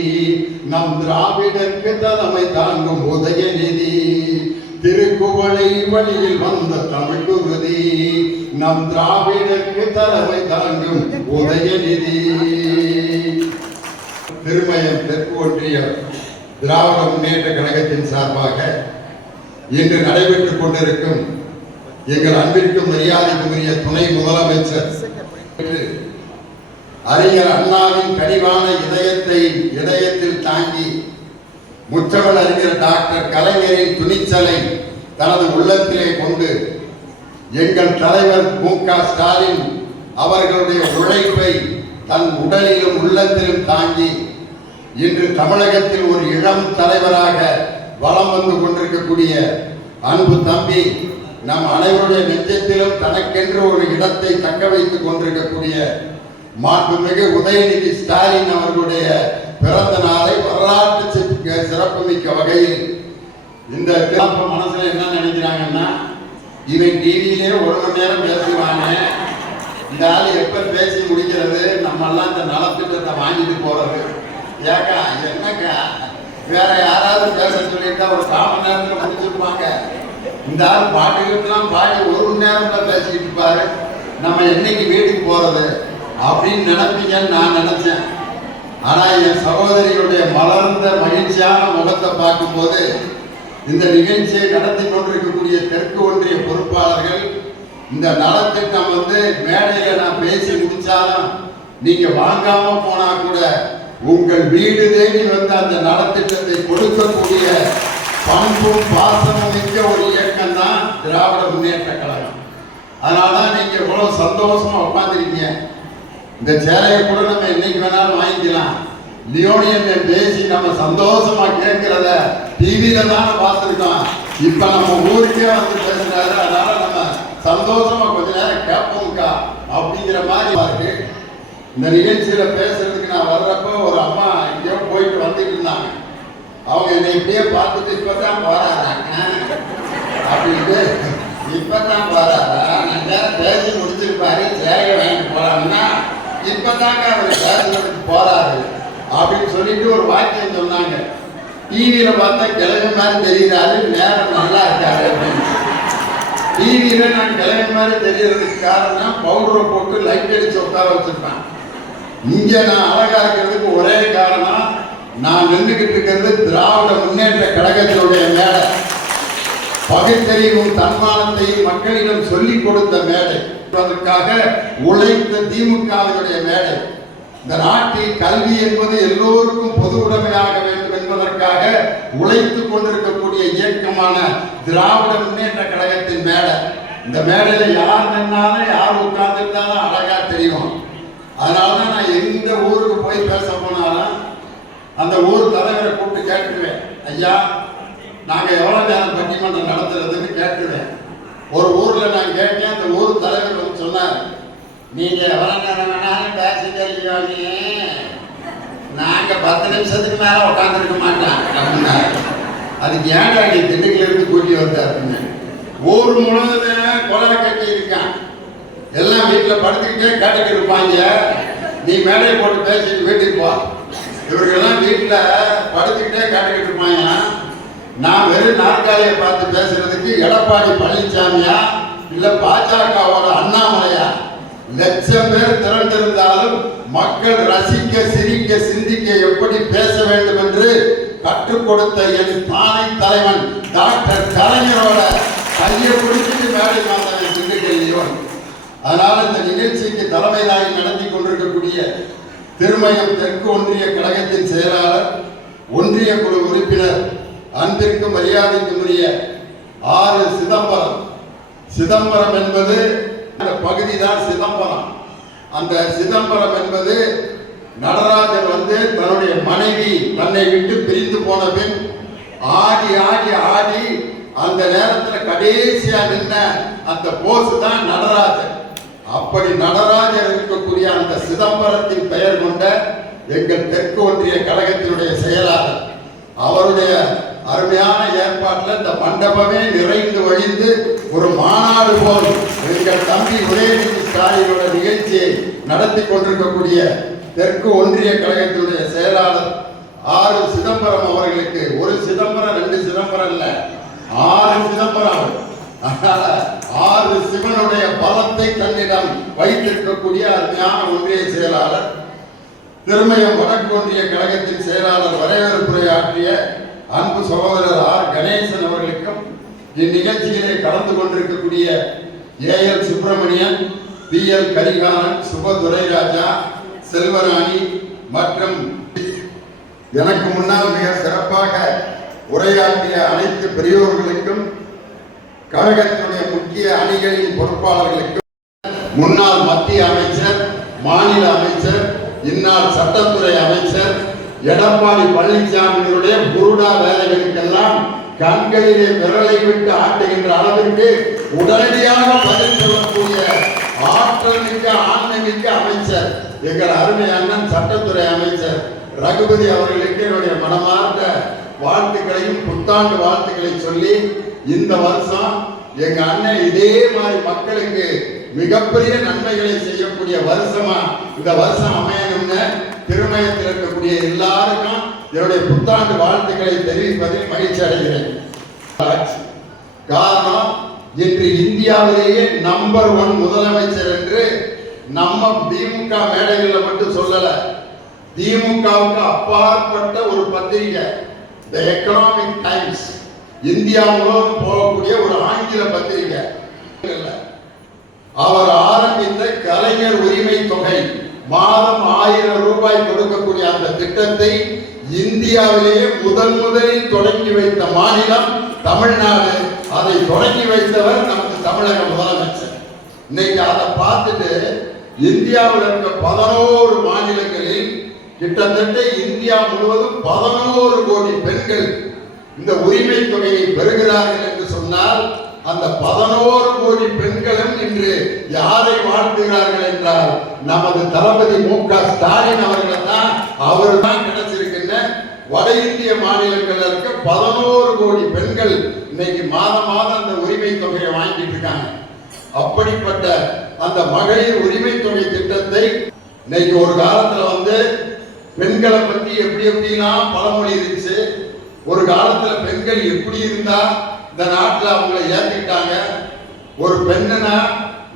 நம் திராவிடருக்கு தலைமை தாங்கும் உதயநிதி. திருக்குவளை வழியில் வந்த தமிழ் குருதி, நம் திராவிடருக்கு தலைமை தாங்கும் உதயநிதி. திருமயம் தெற்கு ஒன்றிய திராவிட முன்னேற்ற கழகத்தின் சார்பாக இன்று நடைபெற்றுக் கொண்டிருக்கும் எங்கள் அன்பிற்கும் மரியாதைக்குரிய துணை முதலமைச்சர் அறிஞர் அண்ணாவின் கனிவான இதயத்தில் தாங்கி முற்றவள் அறிஞர் டாக்டர் கலைஞரின் துணிச்சலை தனது உள்ளத்திலே கொண்டு எங்கள் தலைவர் மு.க. ஸ்டாலின் அவர்களுடைய உழைப்பை தன் உடலிலும் உள்ளத்திலும் தாங்கி இன்று தமிழகத்தில் ஒரு இளம் தலைவராக வலம் வந்து கொண்டிருக்கக்கூடிய அன்பு தம்பி, நம் அனைவருடைய நெஞ்சத்திலும் தனக்கென்று ஒரு இடத்தை தக்க வைத்துக் கொண்டிருக்கக்கூடிய மாண்புமிகு உதயநிதி ஸ்டாலின் அவர்களுடைய பிறந்த நாளை வரலாற்று சிறப்புமிக்க வகையில் இந்த மனசுல என்ன நினைக்கிறாங்கன்னா, இவன் டிவியிலே 1 மணி நேரம் பேசுவாங்க, இந்த ஆள் எப்ப பேசி முடிக்கிறது, நம்ம எல்லாம் இந்த நலத்திட்டத்தை வாங்கிட்டு போறது. ஏக்கா என்னக்கா, வேற யாராவது பேச சொல்லிட்டா ஒரு 1/4 மணி நேரத்துல முடிச்சிருப்பாங்க. இந்த ஆள் பாட்டுக்கெல்லாம் பாடி 1 மணி நேரம் பேசிக்கிட்டு இருப்பாரு. நம்ம என்னைக்கு வீட்டுக்கு போறது அப்படின்னு நினைப்பீங்கன்னு நான் நினைச்சேன். ஆனா என் சகோதரிகளுடைய மலர்ந்த மகிழ்ச்சியான முகத்தை பார்க்கும்போது இந்த நிகழ்ச்சியை நடத்தி கொண்டிருக்கக்கூடிய தெற்கு ஒன்றிய பொறுப்பாளர்கள், இந்த நலத்திட்டம் மேடையில நான் பேசி முடிச்சாலும் நீங்க வாங்காம போனா கூட உங்கள் வீடு தேடி அந்த நலத்திட்டத்தை கொடுக்கக்கூடிய பண்பும் பாசமும் மிக்க ஒரு இயக்கம் தான் திராவிட முன்னேற்ற கழகம். அதனாலதான் நீங்க இவ்வளவு சந்தோஷமா உட்காந்துருக்கீங்க. இந்த சேலையை கூட நம்ம என்னைக்கு வேணாலும் வாங்கிக்கலாம். லியோனியன் பேசி நம்ம சந்தோஷமா கேட்கிறத டிவியில தானே பார்த்துருக்கோம். இப்ப நம்ம ஊருக்கே பேசுறாரு. அதனால நம்ம சந்தோஷமா கொஞ்ச நேரம் கேட்போம்க்கா அப்படிங்கிற மாதிரி இருக்கு. இந்த நிகழ்ச்சியில பேசுறதுக்கு நான் வர்றப்போ ஒரு அம்மா எங்கேயோ போயிட்டு வந்துட்டு இருந்தாங்க. அவங்க என்னை இப்படியே பார்த்துட்டு இப்பதான் போறாங்க அப்படின்ட்டு, இப்பதான் போறாரா, நான் பேசி முடிச்சிருப்பாரு, சேலையை வாங்கிட்டு போறாங்கன்னா இப்பதாங்க அவர் பேசுறதுக்கு போறாரு அப்படின்னு சொல்லிட்டு ஒரு வாக்கியம் சொன்னாங்க. டிவியில பார்த்தா கிழமை மாதிரி தெரிகிறாரு, நேரம் நல்லா இருக்காரு அப்படின்னு. டிவியில நான் கிழமை மாதிரி தெரியறதுக்கு காரணம் பவுடரை போட்டு லைட் அடிச்சு உட்கார வச்சிருப்பேன். இங்க நான் அழகா இருக்கிறதுக்கு ஒரே காரணம், நான் நின்றுகிட்டு இருக்கிறது திராவிட முன்னேற்ற கழகத்தினுடைய மேடை. பகுத்தறிவும் தன்மானத்தையும் மக்களிடம் சொல்லிக் கொடுத்த மேடை, அதற்காக உழைத்த திமுகவினுடைய மேடை. இந்த நாட்டில் கல்வி என்பது எல்லோருக்கும் பொது உடைமையாக வேண்டும் என்பதற்காக உழைத்துக் கொண்டிருக்கக்கூடிய இயக்கமான திராவிட முன்னேற்ற கழகத்தின் மேடை. இந்த மேடையில யார் நின்னாலும் யார் உட்கார்ந்துருந்தாலும் அழகா தெரியும். அதனாலதான் நான் எந்த ஊருக்கு போய் பேச போனாலும் அந்த ஊர் தலைவரை கூப்பிட்டு கேட்டுருவேன், ஐயா நாங்க எவ்வளவு நேரம் பட்டிமன்றம் நடத்துறதுன்னு கேட்டுருவேன். ஒரு ஊர்ல நான் கேட்டேன், அந்த ஊர் தலைவர் சொன்னார், நீங்க எவ்வளவு நேரம் வேணாலும் பேசிட்டீங்க, நாங்க 10 நிமிஷத்துக்கு மேல உட்காந்துருக்க மாட்டோம் அப்படின்னாரு. அதுக்கு ஏன்டா நீ திண்டுக்கல இருந்து கூட்டி வந்தாருன்னு. ஊர் முழுவதும் கொலை கட்டி இருக்கான், எல்லாம் வீட்டுல படுத்துக்கிட்டே கேட்டுட்டு இருப்பாங்க. நீ மேடையை போட்டு பேசிட்டு வீட்டுக்கு போ. இவர்களெல்லாம் வீட்டுல படுத்துக்கிட்டே கேட்டுக்கிட்டு இருப்பாங்க. நான் வெறும் நாற்காலியை பார்த்து பேசுறதுக்கு எடப்பாடி பழனிசாமியா இல்ல பாஜகவோட அண்ணாமலையா, 1,00,000 பேர் திரண்டிருந்தாலும் மக்கள் ரசிக்க சிரிக்க சிந்திக்க எப்படி பேச வேண்டும் என்று கற்றுக் கொடுத்த என் தானை தலைவன் டாக்டர் கலைஞரோட கையை பிடிச்சிட்டு மேடை வந்தவன் திண்டுக்கல் லியோன். அதனால இந்த நிகழ்ச்சிக்கு தலைமை தாங்கி நடத்தி கொண்டிருக்கக்கூடிய திருமயம் தெற்கு ஒன்றிய கழகத்தின் செயலாளர், ஒன்றிய குழு உறுப்பினர், அன்பிற்கும் மரியாதைக்கும் உரிய ஆறு சிதம்பரம். சிதம்பரம் என்பது அந்த பகுதி தான் சிதம்பரம். அந்த சிதம்பரம் என்பது நடராஜர் தன்னுடைய மனைவி தன்னை விட்டு பிரிந்து போன பின் ஆடி ஆடி ஆடி அந்த நேரத்தில் கடைசியா நின்ன அந்த போஸ் தான் நடராஜர். அப்படி நடராஜர் இருக்கக்கூடிய அந்த சிதம்பரத்தின் பெயர் கொண்ட எங்கள் தெற்கு ஒன்றிய கழகத்தினுடைய செயலாளர் அவருடைய அருமையான ஏற்பாட்டில் இந்த மண்டபமே நிறைந்து வழிந்து ஒரு மாநாடு போல் எங்கள் தம்பி உதயநிதி ஸ்டாலினோட நிகழ்ச்சியை நடத்தி கொண்டிருக்கக்கூடிய தெற்கு ஒன்றிய கழகத்தினுடைய செயலாளர் ஆறு சிதம்பரம் அவர்களுக்கு, ஒரு சிதம்பரம் ரெண்டு சிதம்பரம் இல்ல, ஆறு சிதம்பரம். அதனால ஆறு சிவனுடைய பலத்தை தன்னிடம் வைத்திருக்கக்கூடிய அருமையான ஒன்றிய செயலாளர், திருமயம் வடக்கு ஒன்றிய கழகத்தின் செயலாளர், வரவேற்புரையாற்றிய அன்பு சகோதரர் ஆர் கணேசன் அவர்களுக்கும், இந்நிகழ்ச்சியிலே கலந்து கொண்டிருக்கக்கூடிய A L Subramanian, P L Karikalan, Subadurairaja, Selvarani மற்றும் எனக்கு முன்னால் மிக சிறப்பாக உரையாற்றிய அனைத்து பெரியோர்களுக்கும், கழகத்தினுடைய முக்கிய அணிகளின் பொறுப்பாளர்களுக்கும், முன்னாள் மத்திய அமைச்சர், மாநில அமைச்சர், இந்நாள் சட்டத்துறை அமைச்சர் எடப்பாடி பழனிசாமியுடைய குருடா வேலைகளுக்கெல்லாம் கண்களிலே விரலை விட்டு ஆட்டுகின்ற அளவிற்கு உடனடியாக பதில் சொல்லக்கூடிய ஆற்றல் மிக்க ஆன்மீக அமைச்சர் எங்கள் அருமை அண்ணன் சட்டத்துறை அமைச்சர் ரகுபதி அவர்களுக்கு என்னுடைய மனமார்ந்த வாழ்த்துக்களையும் புத்தாண்டு வாழ்த்துக்களை சொல்லி, இந்த வருஷம் எங்க அண்ணன் இதே மாதிரி மக்களுக்கு மிகப்பெரிய நன்மைகளை செய்யக்கூடிய வருஷமா இந்த வருஷம் அமையணும்னு திருமயத்தில் இருக்கக்கூடிய எல்லாருக்கும் என்னுடைய புத்தாண்டு வாழ்த்துக்களை தெரிவிப்பதில் மகிழ்ச்சி அடைகிறேன். காரணம், இன்று இந்தியாவிலேயே நம்பர் 1 முதலமைச்சர் என்று நம்ம திமுக மேடைகளில் மட்டும் சொல்லல, திமுகவுக்கு அப்பாற்பட்ட ஒரு பத்திரிகை தி எக்கனாமிக் டைம்ஸ், இந்தியா முழுவதும் போகக்கூடிய ஒரு ஆங்கில பத்திரிகை, அவர் ஆரம்பித்த கலைஞர் உரிமை தொகை மாதம் 1000 ரூபாய் கொடுக்கக்கூடிய அந்த திட்டத்தை இந்தியாவிலேயே முதலில் தொடங்கி வைத்த மாநிலம் தமிழ்நாடு. அதை தொடங்கி வைத்தவர் நமது தமிழக முதலமைச்சர். இன்னைக்கு அதை பார்த்துட்டு இந்தியாவில் இருக்க 11 மாநிலங்களில் கிட்டத்தட்ட இந்தியா முழுவதும் 11 கோடி பெண்கள் இந்த உரிமை தொகையை பெறுகிறார்கள் என்று சொன்னால், அந்த 11 கோடி பெண்களும் இன்று யாரை வாழ்த்துகிறார்கள் என்றால் நமது தளபதி மு.க. ஸ்டாலின் அவர்களை தான். அவர் தான் கிடைச்சிருக்கின்ற வட இந்திய மாநிலங்களில் இருக்க 11 கோடி பெண்கள் இன்னைக்கு மாதம் அந்த உரிமை தொகையை வாங்கிட்டு இருக்காங்க. அப்படிப்பட்ட அந்த மகளிர் உரிமை தொகை திட்டத்தை இன்னைக்கு ஒரு காலத்துல பெண்களை பத்தி எப்படிலாம் பழமொழி இருந்துச்சு. ஒரு காலத்துல பெண்கள் எப்படி இருந்தா இந்த நாட்டில் அவங்களை ஏற்றிக்கிட்டாங்க. ஒரு பெண்ணுனா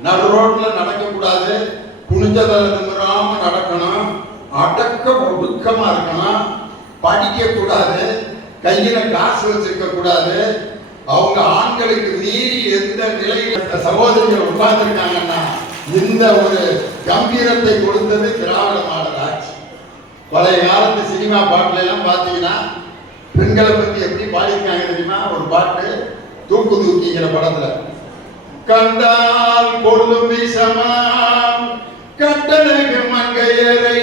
நடு ரோட்ல நடக்க கூடாது, குனிஞ்சதல நிமிராம நடக்கணும், அடக்க ஒடுக்கமா இருக்கணும், படிக்க கூடாது, கையில காசு வச்சிருக்க கூடாது. அவங்க ஆண்களுக்கு மீறி எந்த நிலையில் சகோதரிகள் உட்கார்ந்துருக்காங்கன்னா இந்த ஒரு கம்பீரத்தை கொடுத்தது திராவிட மாடல் ஆட்சி. பழைய காலத்து சினிமா பாட்டுல எல்லாம் பாத்தீங்கன்னா பெண்களை பத்தி எப்படி பாடியிருக்காங்க தெரியுமா? ஒரு பாட்டு தூக்கு தூக்கிங்கிற படத்துல, கண்டால் கொள்ளும் விஷமாம் கட்டழகு மங்கையரை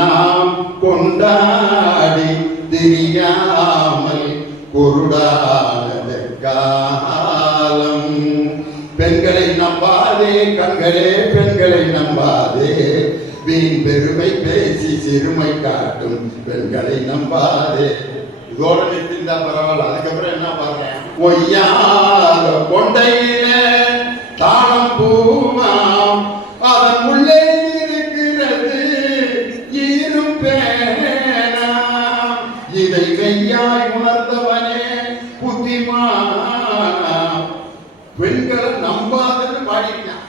நாம் கொண்டாடி தெரியாமல் குருடானது காலம். பெண்களை நம்பாதே கண்களே, பெண்களை நம்பாதே, வீண் பெருமை பேசி சிறுமை காட்டும் பெண்களை நம்பாதே. இதோட நிறுத்திருந்தா பரவாயில்ல. அதுக்கப்புறம் என்ன பாருங்க, ஒய்யாத கொண்டையில தாளம் பூமாம் அதன் உள்ளே இருக்கிறது ஈரும் பேனாம், இதை மெய்யாய் உணர்ந்தவனே புத்திமானாம். பெண்களை நம்பாதன்னு பாடிட்டான்.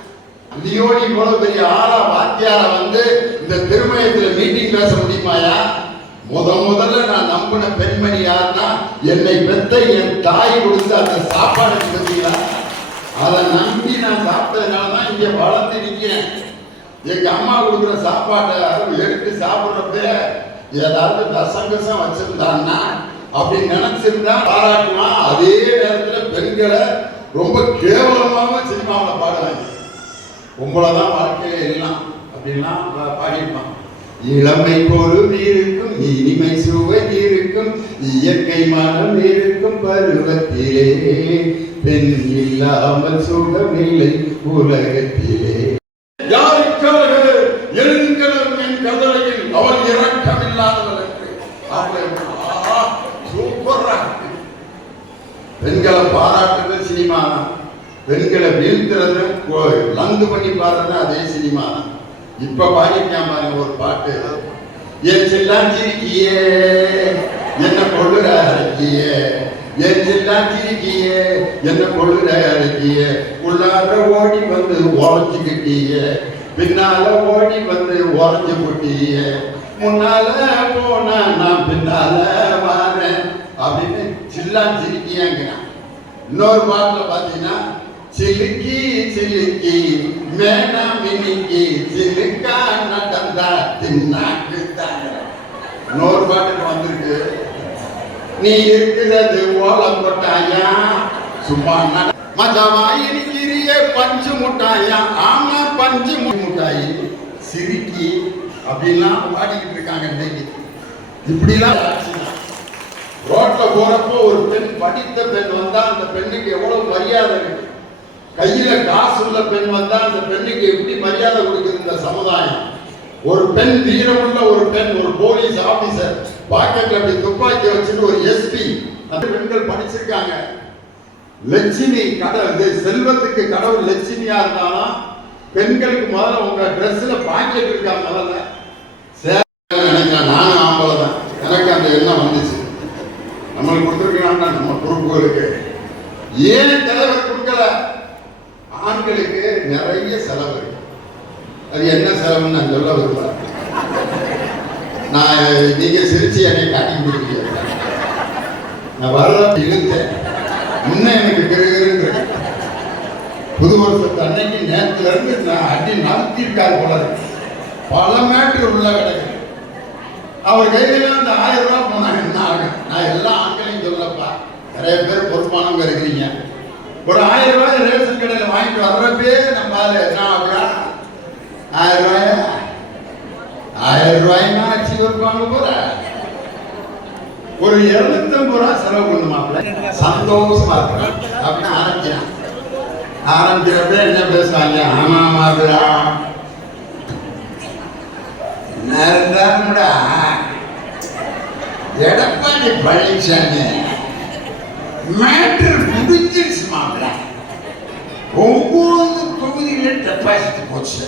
இதையோடு இவ்வளவு பெரிய ஆளா வாத்தியார இந்த திருமயத்துல மீட்டிங் பேச முடியுமாயா? முதல்ல நான் நம்பின பெண்மணி யாருன்னா என்னை பெத்த என் தாய் கொடுத்த அந்த சாப்பாடு பத்தியா. அதை நம்பி நான் சாப்பிட்டதுனால தான் இங்க வளர்ந்து நிற்கிறேன். எங்க அம்மா கொடுக்குற சாப்பாட்டை எடுத்து சாப்பிட்றப்ப ஏதாவது கசங்கசம் வச்சிருந்தான்னா அப்படின்னு நினைச்சிருந்தா பாராட்டுவான். அதே நேரத்தில் பெண்களை ரொம்ப கேவலமாக சினிமாவில் பாடுவாங்க. உங்களதான் வாழ்க்கையில எல்லாம் அப்படின்லாம் பாடியிருப்பான். இளமை பொழுது இருக்கும், இனிமை சுவை இருக்கும், இயற்கை மனம் இருக்கும் பருவத்திலே, பெண் இல்லாமல் சுகமில்லை உலகத்திலே. யாருக்காக எருங்கலும் என் கதலையில் அவள் இரக்கமில்லாதவள் என்று சூப்பரா. பெண்களை பாராட்டுறது சினிமா தான், பெண்களை வீழ்த்துறது லந்து பண்ணி பாடுறது அதே சினிமா தான். இப்ப பாடிருக்கான் பாருங்க ஒரு பாட்டு. என் சில்லாஞ்சிருக்கியே என்ன கொள்ளுற அரைக்கியே, என் சில்லாஞ்சிருக்கியே என்ன கொள்ளுற அரைக்கியே, உள்ளார ஓடி வந்து உரைஞ்சுக்கிட்டிய, பின்னால ஓடி வந்து உரைஞ்சு போட்டிய, முன்னால போனா நான் பின்னால வாரேன் அப்படின்னு சில்லாஞ்சிருக்கியாங்கிறான். இன்னொரு பாட்டுல பாத்தீங்கன்னா சிலுக்கி சிலுக்கி மேனா மினிக்கி சிலுக்கா நடந்தா தின்னாக்கு தாங்க. இன்னொரு பாட்டுக்கு வந்திருக்கு, நீ இருக்கிறது ஓலம் கொட்டாயா சும்மா மஜாவாயி நிக்கிறிய பஞ்சு முட்டாயா. ஆமா பஞ்சு முட்டாயி சிரிக்கி அப்படின்லாம் பாடிக்கிட்டு இருக்காங்க இன்னைக்கு. இப்படிலாம் ரோட்ல போறப்போ ஒரு பெண், படித்த பெண் வந்தா அந்த பெண்ணுக்கு எவ்வளவு மரியாதை இருக்கு. கையில காசு உள்ள பெண் வந்தா அந்த பெண்ணுக்கு எப்படி மரியாதை கொடுக்குது இந்த சமுதாயம். ஒரு பெண், வீரமுள்ள ஒரு பெண், ஒரு போலீஸ் ஆபீசர் பாக்கெட்ல அப்படி துப்பாக்கி வச்சுட்டு ஒரு எஸ்பி, அந்த பெண்கள் படிச்சிருக்காங்க. லட்சுமி கடவுள், செல்வத்துக்கு கடவுள் லட்சுமியா இருந்தாலும் பெண்களுக்கு முதல்ல உங்க ட்ரெஸ்ல பாக்கெட் இருக்கா முதல்ல நினைக்கிறேன். நானும் ஆம்பளை தான், எனக்கு அந்த எண்ணம் வந்துச்சு. நம்மளுக்கு கொடுத்துருக்காங்க நம்ம பொறுப்புகளுக்கு. ஏன் தலைவர் கொடுக்கல? ஆண்களுக்கு நிறைய செலவு இருக்கு. அது என்ன செலவுன்னு நான் சொல்ல விரும்புறேன். நான் நீங்க சிரிச்சு என்னை காட்டி முடிக்க, நான் வர்ற இழுத்தேன். இன்னும் எனக்கு கிருகிருன்னு புது வருஷத்து அன்னைக்கு நேரத்துல இருந்து நான் அடி நடத்திருக்காரு போல இருக்கு. பல மேட்ரு உள்ள கிடக்கு. அவர் கையில அந்த 1000 ரூபாய் போனாங்க என்ன ஆகும்? நான் எல்லா ஆண்களையும் சொல்லப்பா, நிறைய பேர் பொறுப்பானவங்க இருக்கிறீங்க. ஒரு 1000 ரூபாய் ரேஷன் கடையில் வாங்கிட்டு வர்றப்பே நம்ம என்ன ஆகுறா, 1000 ரூபாய்னா அச்சு இருப்பாங்க போற. ஒரு 250 ரூபாய் செலவு பண்ணுமாப்ல, சந்தோஷமா இருக்கிறான் அப்படின்னு ஆரம்பிக்கிறான். ஆரம்பிக்கிறப்ப என்ன பேசுவாங்க, ஆமா ஆமாடா இருந்தாடா எடப்பாடி பழனிசாமி மேட்டர் முடிஞ்சிருச்சு மாப்பிள்ள, 9 தொகுதியில் டெபாசிட் போச்சு.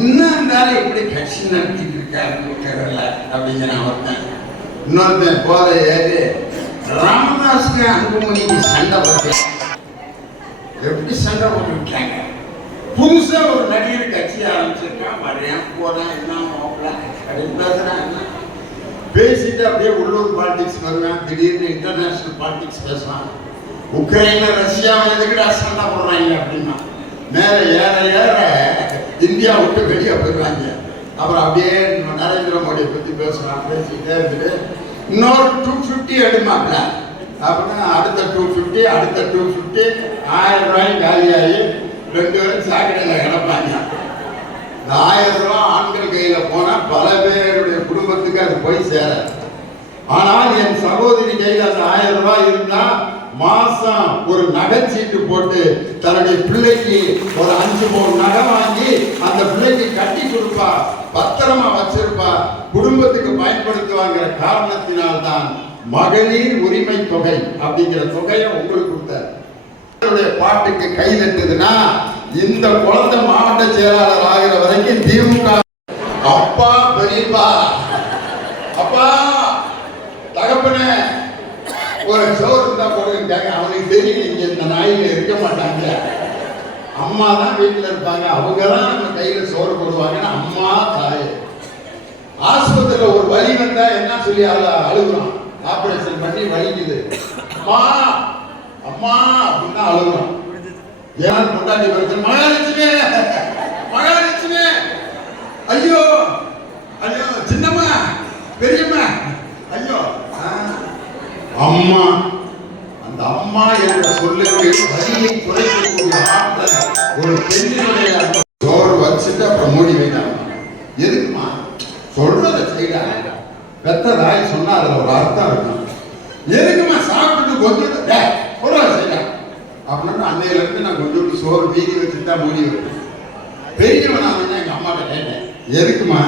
இன்னும் இருந்தாலும் எப்படி கட்சி நடத்திட்டு இருக்காருல்ல அப்படிங்கிறான் ஒருத்தன். இன்னொருத்தன் போத ஏறி ராமதாஸுக்கு அன்புமணிக்கு சண்டை போட்டு, எப்படி சண்டை போட்டு விட்டாங்க. புதுசா ஒரு நடிகர் கட்சி ஆரம்பிச்சிருக்கான், வரையான் போறான், என்ன மாப்பிள்ள அப்படின்னு பேசுறான். என்ன பேசிட்டு அப்படியே உள்ளூர் பாலிடிக்ஸ் வருவேன், திடீர்னு இன்டர்நேஷனல் பாலிடிக்ஸ் பேசுவான். உக்ரைன்ல ரஷ்யாவை எதுக்குடா சண்டை போடுறாங்க அப்படின்னா மேல ஏற ஏற இந்தியா விட்டு வெளியே போயிடுவாங்க. அப்புறம் அப்படியே நரேந்திர மோடியை பத்தி பேசுவான். பேசிக்கிட்டே இருந்துட்டு இன்னொரு 250 எடுமாப்ல அப்படின்னா அடுத்த 250, அடுத்த 250, 1000 ரூபாய் காலியாகி 2 பேரும் சாக்கடையில் கிடப்பாங்க. இந்த 1000 ரூபாய் ஆண்கள் கையில போனா பல பேருடைய குடும்பத்துக்கு அது போய் சேர. ஆனால் என் சகோதரி கையில் அந்த 1000 ரூபாய் இருந்தா மாசம் ஒரு நகைச்சீட்டு போட்டு தன்னுடைய பிள்ளைக்கு ஒரு 5 பவுன் நகை வாங்கி அந்த பிள்ளைக்கு கட்டி கொடுப்பா, பத்திரமா வச்சிருப்பா, குடும்பத்துக்கு பயன்படுத்துவாங்கிற காரணத்தினால்தான் மகளிர் உரிமை தொகை அப்படிங்கிற தொகையை உங்களுக்கு கொடுத்தார். பாட்டுக்கு கை தட்டுதுன்னா இந்த குழந்தை மாவட்ட செயலாளர் ஆகிற வரைக்கும் திமுக அப்பா பெரியப்பா அப்பா தகப்பனே ஒரு சோறு இருந்தா போடுங்க. அவனுக்கு தெரியும் இங்க இந்த நாயில இருக்க மாட்டாங்க, அம்மா தான் வீட்டுல இருப்பாங்க, அவங்க தான் நம்ம கையில சோறு போடுவாங்கன்னா அம்மா தாய். ஆஸ்பத்திரியில ஒரு வலி வந்தா என்ன சொல்லி அழுகுறோம், ஆபரேஷன் பண்ணி வலிக்குது, அம்மா அம்மா அப்படின்னு அழுகுறோம். ஏன் கொண்டாடி வருது மகாலட்சுமி மகாலட்சுமி ஐயோ ஐயோ சின்னம்மா பெரியம்மா ஐயோ அம்மா அந்த அம்மா என்ற சொல்லுக்கு வரியை குறைக்கக்கூடிய ஆற்றல் ஒரு பெண்ணினுடைய சோறு வச்சுட்டு அப்புறம் மூடி வைக்கலாம். எதுக்குமா சொல்றதை செய்யறாங்க பெத்த தாய் சொன்னா அதுல ஒரு அர்த்தம் இருக்கும். எதுக்குமா சாப்பிட்டு கொஞ்சம் சொல்றத செய்யலாம் அப்படின்னு அன்னையில இருந்து நான் கொஞ்சம் சோறு வீதி வச்சுட்டா மூடி வைப்பேன். பெரியவன் நான் எங்க அம்மாட்ட கேட்டேன் எதுக்குமா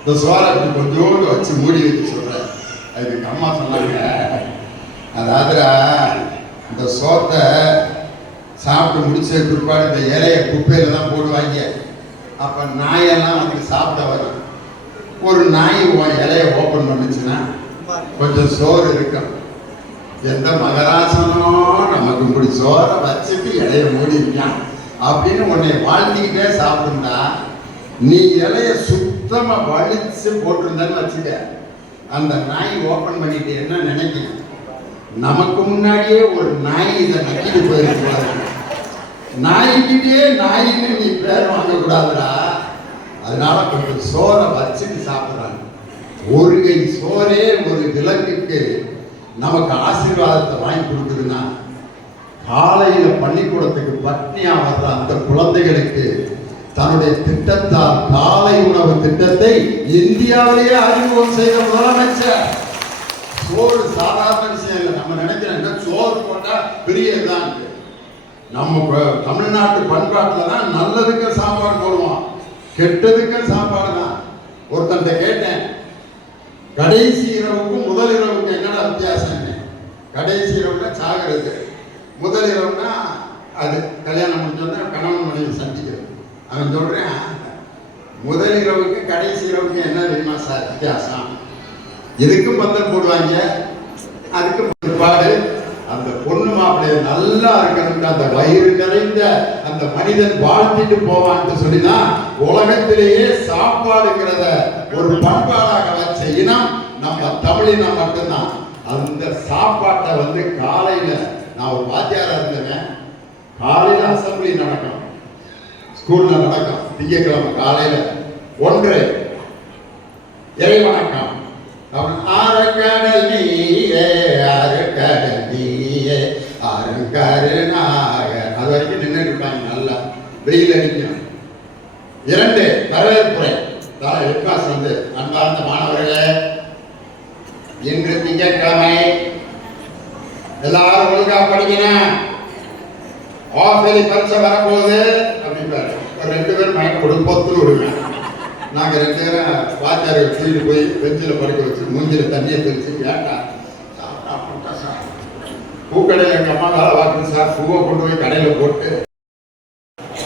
இந்த சோறை அப்படி கொஞ்சோண்டு வச்சு மூடி வச்சு சொல்றேன். அதுக்கு எங்க அம்மா சொன்னாங்க அதாவதுரா இந்த சோத்தை சாப்பிட்டு முடிச்ச பிற்பாடு இந்த இலையை குப்பையில தான் போடுவாங்க. அப்ப நாயெல்லாம் வந்து சாப்பிட வரும். ஒரு நாய் இலையை ஓப்பன் பண்ணுச்சுன்னா கொஞ்சம் சோறு இருக்கும். எந்த மகராசனோ நமக்கு இப்படி சோறை வச்சுட்டு இலைய மூடி இருக்கான் அப்படின்னு உன்னை வாழ்த்திக்கிட்டே சாப்பிட்டுருந்தா நீ இலைய சுத்தமா வலிச்சு போட்டிருந்தேன்னு வச்சுக்க அந்த நாய் ஓப்பன் பண்ணிட்டு என்ன நினைக்கணும் நமக்கு முன்னாடியே ஒரு நாய் இதை நக்கிட்டு போயிருக்கூடாது. நாய்கிட்டே நாயின்னு நீ பேர் வாங்கக்கூடாதுடா. அதனால கொஞ்சம் சோறை வச்சுட்டு சாப்பிட்றாங்க. ஒரு கை சோறே ஒரு விலங்குக்கு நமக்கு ஆசீர்வாதத்தை வாங்கி கொடுக்குதுன்னா காலையில பள்ளிக்கூடத்துக்கு பட்னியா வர்ற அந்த குழந்தைகளுக்கு தன்னுடைய திட்டத்தால் காலை உணவு திட்டத்தை இந்தியாவிலேயே அறிமுகம் செய்த முதலமைச்சர். சோறு சாதாரண விஷயம் இல்லை. நம்ம நினைக்கிறோம் சோறு போட்டா பெரியதான். நம்ம தமிழ்நாட்டு பண்பாட்டில் தான் நல்லதுக்கு சாப்பாடு போடுவோம், கெட்டதுக்கு சாப்பாடு தான். ஒருத்தன்ட்ட கேட்டேன் கடைசி இரவுக்கும் முதல் இரவுக்கும் என்னடா வித்தியாசம்? கடைசி இரவுனா சாகிறது, முதல் இரவுனா அது கல்யாணம் முடிஞ்சோன்னா கணவன் மனைவி சந்திக்கிறது. அவன் சொல்றேன் முதல் இரவுக்கு கடைசி இரவுக்கு என்ன தெரியுமா சார் வித்தியாசம்? எதுக்கும் பந்தல் போடுவாங்க, அதுக்கு பிற்பாடு அந்த பொண்ணு மாப்பிள்ளைய நல்லா இருக்கணும் அந்த வயிறு நிறைந்த அந்த மனிதன் வாழ்த்திட்டு போவான்னு சொல்லிதான் உலகத்திலேயே சாப்பாடுங்கிறத ஒரு பண்பாடாக வச்ச இனம் நம்ம தமிழினம் மட்டும்தான். அந்த சாப்பாட்டை வந்து காலையில நான் ஒரு வாத்தியாரா இருந்தேன். காலையில அசம்பிளி நடக்கும், ஸ்கூல்ல நடக்கும். திங்கட்கிழமை காலையில 1 இறை வணக்கம். ஆரக்கடல் நீயே அருக்கடல் நீயே அருங்கருணாக அது வரைக்கும் நின்று இருப்பாங்க. நல்லா வெயில் அடிக்கும். 2 வரவேற்புரை. எட்காஸ் வந்து அன்பார்ந்த மாணவர்களே, இன்று திங்கட்கிழமை எல்லாரும் ஒழுங்கா படிக்கணும். ஆஃபேலி பரிசை வரப்போகுது அப்படின்பாரு. ஒரு 2 பேர் மைண்ட் கொடுப்பொத்து விடுங்க. நாங்க 2 பேரும் வாத்தியார்கள் தூக்கிட்டு போய் பெஞ்சில் படுக்க வச்சு மூஞ்சில தண்ணியை தெளிச்சு கேட்டா பூக்கடையில் எங்க அம்மா வேலை பார்க்கணும் சார், பூவை கொண்டு போய் கடையில போட்டு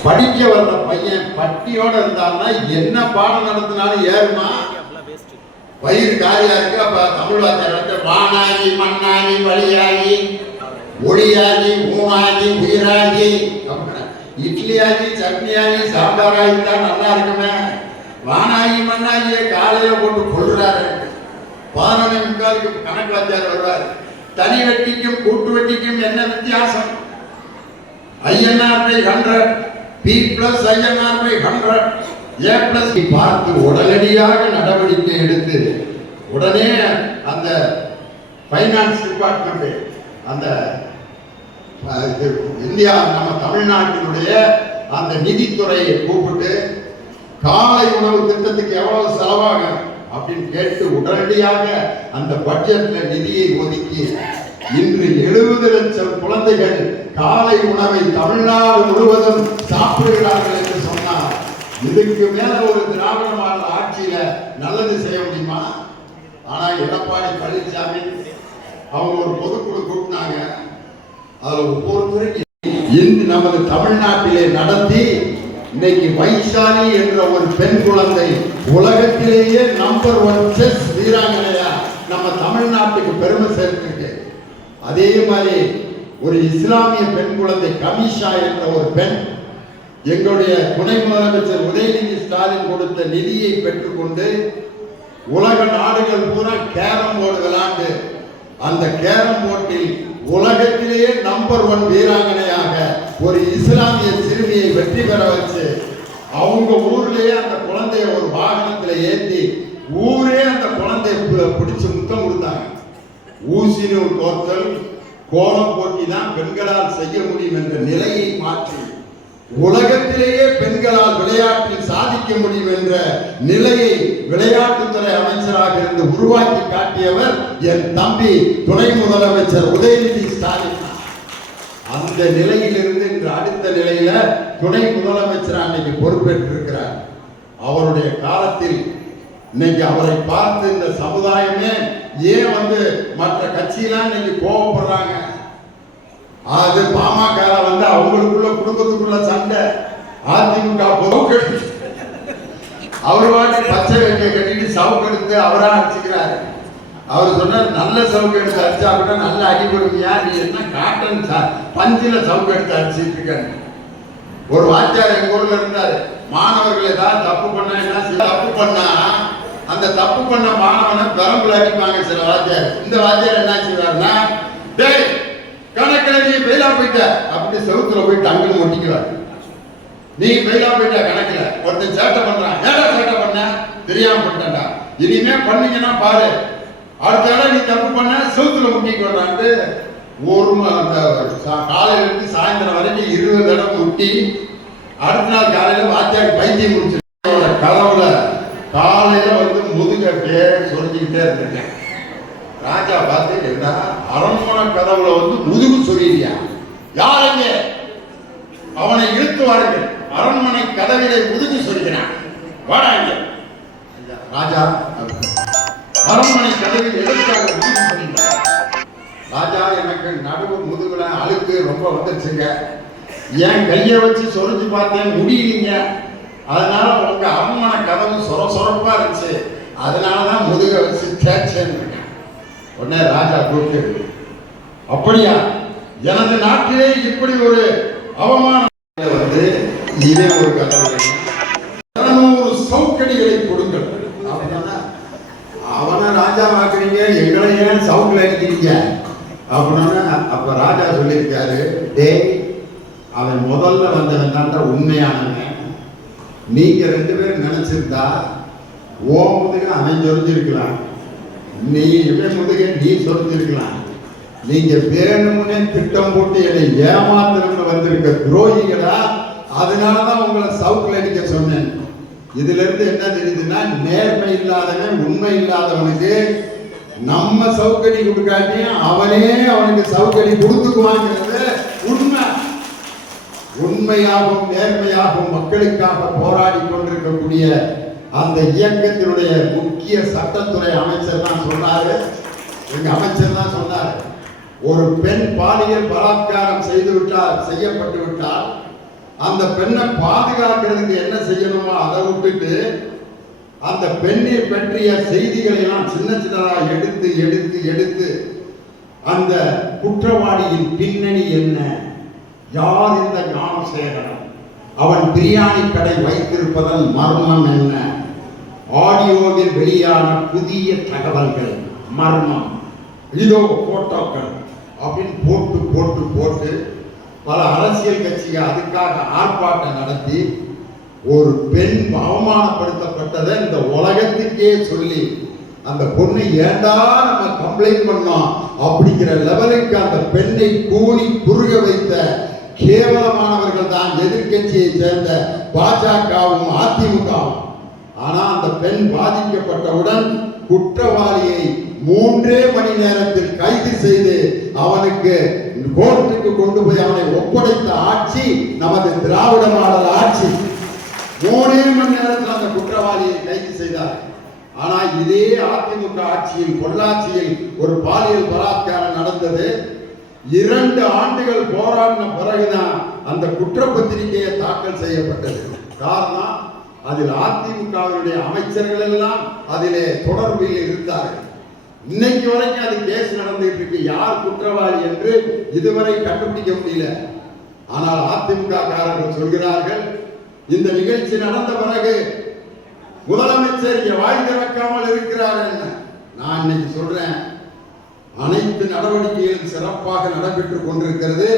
படிக்க வர்ற பையன் பட்டியோட இருந்தான்னா என்ன பாடம் நடத்தினாலும் ஏறுமா? வயிறு காலியா இருக்கு. அப்ப தமிழ் வாத்தியார் வானாகி மண்ணாகி வழியாகி ஒளியாகி ஊனாகி உயிராகி இட்லி ஆகி சட்னி ஆகி சாம்பார் ஆகி தான் நல்லா இருக்குமே. வானாகி மண்ணாகிய காலையில போட்டு கொள்றாரு. 11:45 கணக்கு வாத்தியார் வருவார். தனி வெட்டிக்கும் கூட்டு வெட்டிக்கும் என்ன வித்தியாசம்? INR/100 P+INR/100 A+ பார்த்து உடனடியாக நடவடிக்கை எடுத்து உடனே அந்த ஃபைனான்ஸ் டிபார்ட்மெண்ட் அந்த இந்தியா நம்ம தமிழ்நாட்டினுடைய அந்த நிதித்துறையை கூப்பிட்டு காலை உணவு திட்டத்துக்கு எவ்வளவு செலவாகும் அப்படின்னு கேட்டு உடனடியாக அந்த பட்ஜெட்ல நிதியை ஒதுக்கி இன்று 70 லட்சம் குழந்தைகள் காலை உணவை தமிழ்நாடு முழுவதும் சாப்பிடுகிறார்கள் என்று சொன்னார். இதுக்கு மேல ஒரு திராவிட மாடல் ஆட்சியில நல்லது செய்ய முடியுமா? ஆனா எடப்பாடி பழனிசாமி அவங்க ஒரு பொதுக்குழு கூட்டினாங்க. அதுல ஒவ்வொருத்தரும் இன்று நமது தமிழ்நாட்டிலே நடத்தி இன்னைக்கு வைஷாலி என்ற ஒரு பெண் குழந்தை உலகத்திலேயே நம்பர் 1 செஸ் வீராங்கனையா நம்ம தமிழ்நாட்டுக்கு பெருமை சேர்த்திருக்கு. அதே மாதிரி ஒரு இஸ்லாமிய பெண் குழந்தை கமிஷா என்ற ஒரு பெண் எங்களுடைய துணை முதலமைச்சர் உதயநிதி ஸ்டாலின் கொடுத்த நிதியை பெற்றுக்கொண்டு உலக நாடுகள் பூரா கேரம் போர்டு விளையாண்டு அந்த கேரம் போர்டில் உலகத்திலேயே நம்பர் 1 வீராங்கனையாக ஒரு இஸ்லாமிய சிறுமியை வெற்றி பெற வச்சு அவங்க ஊர்லயே அந்த குழந்தைய ஒரு வாகனத்துல ஏற்றி ஊரே அந்த குழந்தைய பிடிச்சு முத்தம் கொடுத்தாங்க. ஊசினூர் கோத்தல் கோலம் போட்டி தான் பெண்களால் செய்ய முடியும் என்ற நிலையை மாற்றி உலகத்திலேயே பெண்களால் விளையாட்டில் சாதிக்க முடியும் என்ற நிலையை விளையாட்டுத்துறை அமைச்சராக இருந்து உருவாக்கி காட்டியவர் என் தம்பி துணை முதலமைச்சர் உதயநிதி ஸ்டாலின். அந்த நிலையிலிருந்து இன்று அடுத்த நிலையில துணை முதலமைச்சர் அன்னைக்கு பொறுப்பேற்றிருக்கிறார். அவருடைய காலத்தில் இன்னைக்கு அவரை பார்த்து இந்த சமுதாயமே ஏன் மற்ற கட்சியெல்லாம் இன்னைக்கு கோபப்படுறாங்க. அது பாமக அவங்களுக்குள்ள குடும்பத்துக்குள்ள சண்டை. அதிமுக அவர் வாட்டி பச்சை வேட்டியை கட்டிட்டு சவுக்கு எடுத்து அவரா அடிச்சுக்கிறாரு. அவர் சொன்னார், நல்ல சவுக்கு எடுத்து அடிச்சா கூட நல்ல அடிபடுவியா, நீ என்ன காட்டன் பஞ்சில சவுக்கு எடுத்து அடிச்சுட்டு இருக்க. ஒரு வாத்தியார் எங்க ஊர்ல இருந்தாரு. மாணவர்கள் ஏதாவது தப்பு பண்ணா என்ன, தப்பு பண்ணா அந்த தப்பு பண்ண மாணவனை பெரம்புல அடிப்பாங்க சில வாத்தியார். இந்த வாத்தியார் என்ன செய்வாருன்னா, டேய் கணக்குல நீ பெயிலா போயிட்ட அப்படி செவுத்துல போய் டங்குன்னு ஒட்டிக்குவார். நீ பெயிலா போயிட்ட கணக்குல. ஒருத்தன் சேட்டை பண்றான், ஏடா சேட்டை பண்ண, தெரியாம பண்ணிட்டா, இனிமே பண்ணீங்கன்னா பாரு, அடுத்த இடம் நீ தப்பு பண்ண செவுத்துல முட்டிக்கொள்றான்ட்டு ஒரு காலையில இருந்து சாயந்தரம் வரைக்கும் 20 இடம் முட்டி அடுத்த நாள் காலையில வாத்தியார் பைத்தியம் முடிச்சு கதவுல காலையில முதுக அப்படியே சொல்லிக்கிட்டே இருந்திருக்கேன். ராஜா பார்த்து, என்ன அரண்மனை கதவுல முதுகு சொல்லியா, யாருங்க அவனை இழுத்து வாருங்கள், அரண்மனை கதவிலே முதுகு சொல்கிறான், வாடாங்க. ராஜா அரண்மனை கதவில் எதற்காக முதுகு சொல்லிட்டார்? ராஜா, எனக்கு நடுவு முதுகுல அழுக்கு ரொம்ப வந்துருச்சுங்க, என் கையை வச்சு சொரிஞ்சு பார்த்தேன் முடியலீங்க, அதனால உங்க அரண்மனை கதவு சொரப்பா இருந்துச்சு, அதனாலதான் முதுக வச்சு தேய்ச்சேன்னு இருக்கேன். உடனே ராஜா கூப்பிட்டு, அப்படியா, எனது நாட்டிலே இப்படி ஒரு அவமானம் இதே ஒரு கதவு 200 சவுக்கடிகளை கொடுங்கள். அவனை ராஜா வாக்குறீங்க, எங்களை ஏன் சவுக்கில் அடிக்கிறீங்க அப்படின்னா, அப்ப ராஜா சொல்லியிருக்காரு, டேய் அவன் முதல்ல வந்தவன் தான் உண்மையானவன், நீங்க 2 பேரும் நினைச்சிருந்தா ஓ முதுக அவன் சொரிஞ்சிருக்கலாம், நீ இவன் முதுக நீ சொரிஞ்சிருக்கலாம், நீங்க வேணும்னே திட்டம் போட்டு என்னை ஏமாத்திரம்னு வந்திருக்க துரோகிகளா, அதனாலதான் உங்களை சவுக்கில் அடிக்க சொன்னேன். இதுல இருந்து என்ன தெரியுதுன்னா, நேர்மை இல்லாதவன் உண்மை இல்லாதவனுக்கு நம்ம சவுக்கடி கொடுக்காட்டியும் அவனே அவனுக்கு சவுக்கடி கொடுத்துக்குவாங்கிறது உண்மை. உண்மையாகவும் நேர்மையாகவும் மக்களுக்காக போராடி கொண்டிருக்கக்கூடிய அந்த இயக்கத்தினுடைய முக்கிய சட்டத்துறை அமைச்சர் தான் சொன்னாரு, எங்க அமைச்சர் தான் சொன்னார், ஒரு பெண் பாலியல் பலாத்காரம் செய்யப்பட்டு விட்டால் அந்த பெண்ணை பாதுகாக்கிறதுக்கு என்ன செய்யணுமோ அதை விட்டுட்டு அந்த பெண்ணை பற்றிய செய்திகளை எல்லாம் சின்னதாக எடுத்து எடுத்து எடுத்து அந்த குற்றவாளியின் பின்னணி என்ன, யார் இந்த ஞானசேகரன், அவன் பிரியாணி கடை வைத்திருப்பதன் மர்மம் என்ன, ஆடியோவில் வெளியான புதிய தகவல்கள் மர்மம், இதோ போட்டோக்கள் அப்படின்னு போட்டு போட்டு போட்டு பல அரசியல் கட்சிகள் அதுக்காக ஆர்ப்பாட்டம் நடத்தி ஒரு பெண் அவமானப்படுத்தப்பட்டதை இந்த உலகத்துக்கே சொல்லி அந்த பொண்ணை ஏண்டா நம்ம கம்ப்ளைண்ட் பண்ணோம் அப்படிங்கிற லெவலுக்கு அந்த பெண்ணை கூணி குறுக வைத்த கேவலமானவர்கள் தான் எதிர்கட்சியை சேர்ந்த பாஜகவும் அதிமுகவும். ஆனா அந்த பெண் பாதிக்கப்பட்டவுடன் குற்றவாளியை 3 மணி நேரத்தில் கைது செய்து அவனுக்கு கோர்ட்டுக்கு கொண்டு போய் அவனை ஒப்படைத்த ஆட்சி நமது திராவிட மாடல் ஆட்சி. 3 மணி நேரத்தில் அந்த குற்றவாளியை கைது செய்தார். ஆனா இதே அதிமுக ஆட்சியில் பொள்ளாச்சியில் ஒரு பாலியல் பலாத்காரம் நடந்தது. 2 ஆண்டுகள் போராடின பிறகுதான் அந்த குற்றப்பத்திரிகையை தாக்கல் செய்யப்பட்டது. காரணம், அதில் அதிமுகவினுடைய அமைச்சர்கள் எல்லாம் அதிலே தொடர்பில் இருந்தார்கள். இன்னைக்கு வரைக்கும் அது கேஸ் நடந்துட்டு இருக்கு. யார் குற்றவாளி என்று இதுவரை கண்டுபிடிக்க முடியல. ஆனால் அதிமுக காரர்கள் சொல்கிறார்கள், இந்த நிகழ்ச்சி நடந்த பிறகு முதலமைச்சர் இங்கே வாய் திறக்காமல் இருக்கிறார். நான் இன்னைக்கு சொல்றேன், அனைத்து நடவடிக்கைகளும் சிறப்பாக நடைபெற்றுக் கொண்டிருக்கிறது.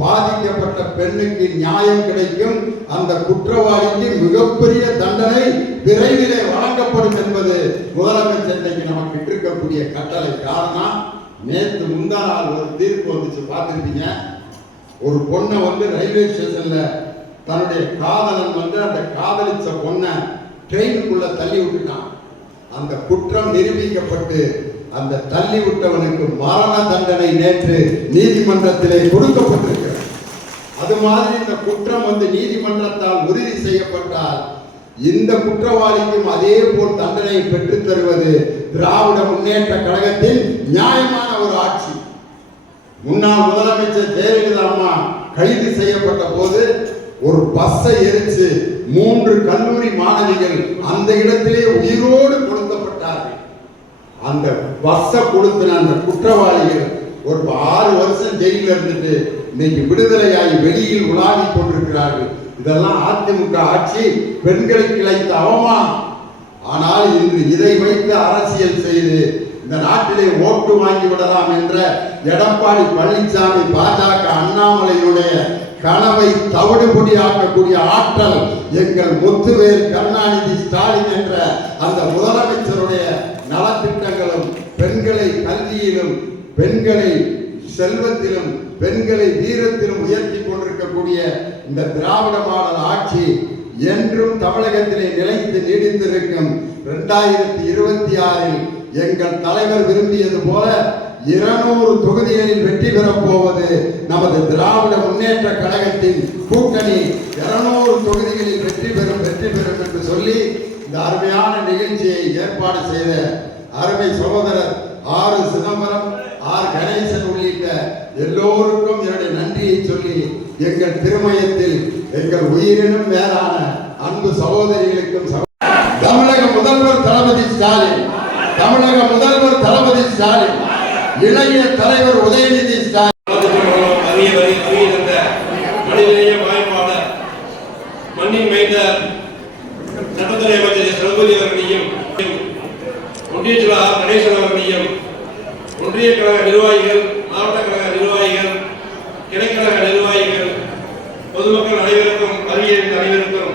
பாதிக்கப்பட்ட பெண்ணுக்கு நியாயம் கிடைக்கும், அந்த குற்றவாளிக்கு மிகப்பெரிய தண்டனை விரைவிலே வழங்கப்படும் என்பது முதலமைச்சர் நமக்கு இருக்கக்கூடிய கட்டளை. காரணம், நேற்று முந்தா நாள் ஒரு தீர்ப்பு வந்துச்சு, பார்த்துருப்பீங்க. ஒரு பொண்ணை ரயில்வே ஸ்டேஷன்ல தன்னுடைய காதலன் அந்த காதலிச்ச பொண்ணை ட்ரெயினுக்குள்ள தள்ளி விட்டுட்டான். அந்த குற்றம் நிரூபிக்கப்பட்டு அந்த தள்ளி விட்டவனுக்கு மரண தண்டனை நேற்று நீதிமன்றத்திலே கொடுக்கப்பட்டிருக்கிறது. அது மாதிரி இந்த குற்றம் நீதிமன்றத்தால் உறுதி செய்யப்பட்டால் இந்த குற்றவாளிக்கும் அதே போல் தண்டனை பெற்றுத் தருவது திராவிட முன்னேற்ற கழகத்தின் நியாயமான ஒரு ஆட்சி. முன்னாள் முதலமைச்சர் ஜெயலலிதா அம்மா கைது செய்யப்பட்ட போது ஒரு பஸ்ஸை எரிச்சு 3 கல்லூரி மாணவிகள் அந்த இடத்திலே உயிரோடு கொளுத்தப்பட்டார்கள். அந்த பஸ்ஸை கொடுத்த அந்த குற்றவாளிகள் ஒரு 6 வருஷம் ஜெயிலில் இருந்துட்டு இன்னைக்கு விடுதலையாகி வெளியில் உலாவி கொண்டிருக்கிறார்கள். இதெல்லாம் அதிமுக ஆட்சி பெண்களுக்கு இழைத்த அவமானம். ஆனால் இன்று இதை வைத்து அரசியல் செய்து இந்த நாட்டிலே ஓட்டு வாங்கி விடலாம் என்ற எடப்பாடி பழனிசாமி பாஜக அண்ணாமலையினுடைய கனவை தவிடுபொடியாக்கக்கூடிய ஆற்றல் எங்கள் முத்துவேல் கருணாநிதி ஸ்டாலின் என்ற அந்த முதலமைச்சருடைய நலத்திட்டங்களும் பெண்களை கல்வியிலும் பெண்களை செல்வத்திலும் பெண்களை வீரத்திலும் உயர்த்தி கொண்டிருக்கக்கூடிய இந்த திராவிட மாடல் ஆட்சி என்றும் தமிழகத்திலே நிலைத்து நீடித்திருக்கும். 2026 எங்கள் தலைவர் விரும்பியது போல 200 தொகுதிகளில் வெற்றி பெறப் போவது நமது திராவிட முன்னேற்ற கழகத்தின் கூட்டணி. 200 தொகுதிகளில் வெற்றி பெறும் என்று சொல்லி இந்த அருமையான நிகழ்ச்சியை ஏற்பாடு செய்த அருமை சகோதரர் ஆர் சிதம்பரம், ஆர் கணேசன் உள்ளிட்ட எல்லோருக்கும் என்னுடைய நன்றியை சொல்லி எங்கள் திருமயத்தில் எங்கள் உயிரினும் மேலான அன்பு சகோதரிகளுக்கும் தமிழக முதல்வர் தளபதி ஸ்டாலின், தமிழக முதல்வர் தளபதி ஸ்டாலின், இளைய தலைவர் உதயநிதி ஸ்டாலின், மனிதநேய வாய்ப்பாளர் மண்ணின் மைந்தர் சட்டத்துறை அமைச்சர் செல்வதி அவர்களையும், ஒன்றிய செயலாளர் கணேசன் அவர்களையும், ஒன்றிய கழக நிர்வாகிகள், மாவட்ட கழக நிர்வாகிகள், கிளைக்கழக நிர்வாகிகள், பொதுமக்கள் அனைவருக்கும், அறிவியல் அனைவருக்கும்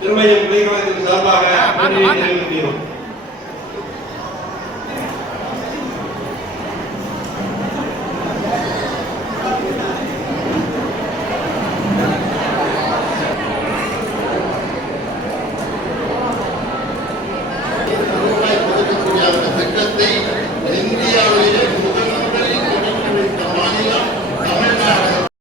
திருமயம் கிளைக்கழகத்தின் சார்பாக நன்றியை தெரிவிக்கிறோம்.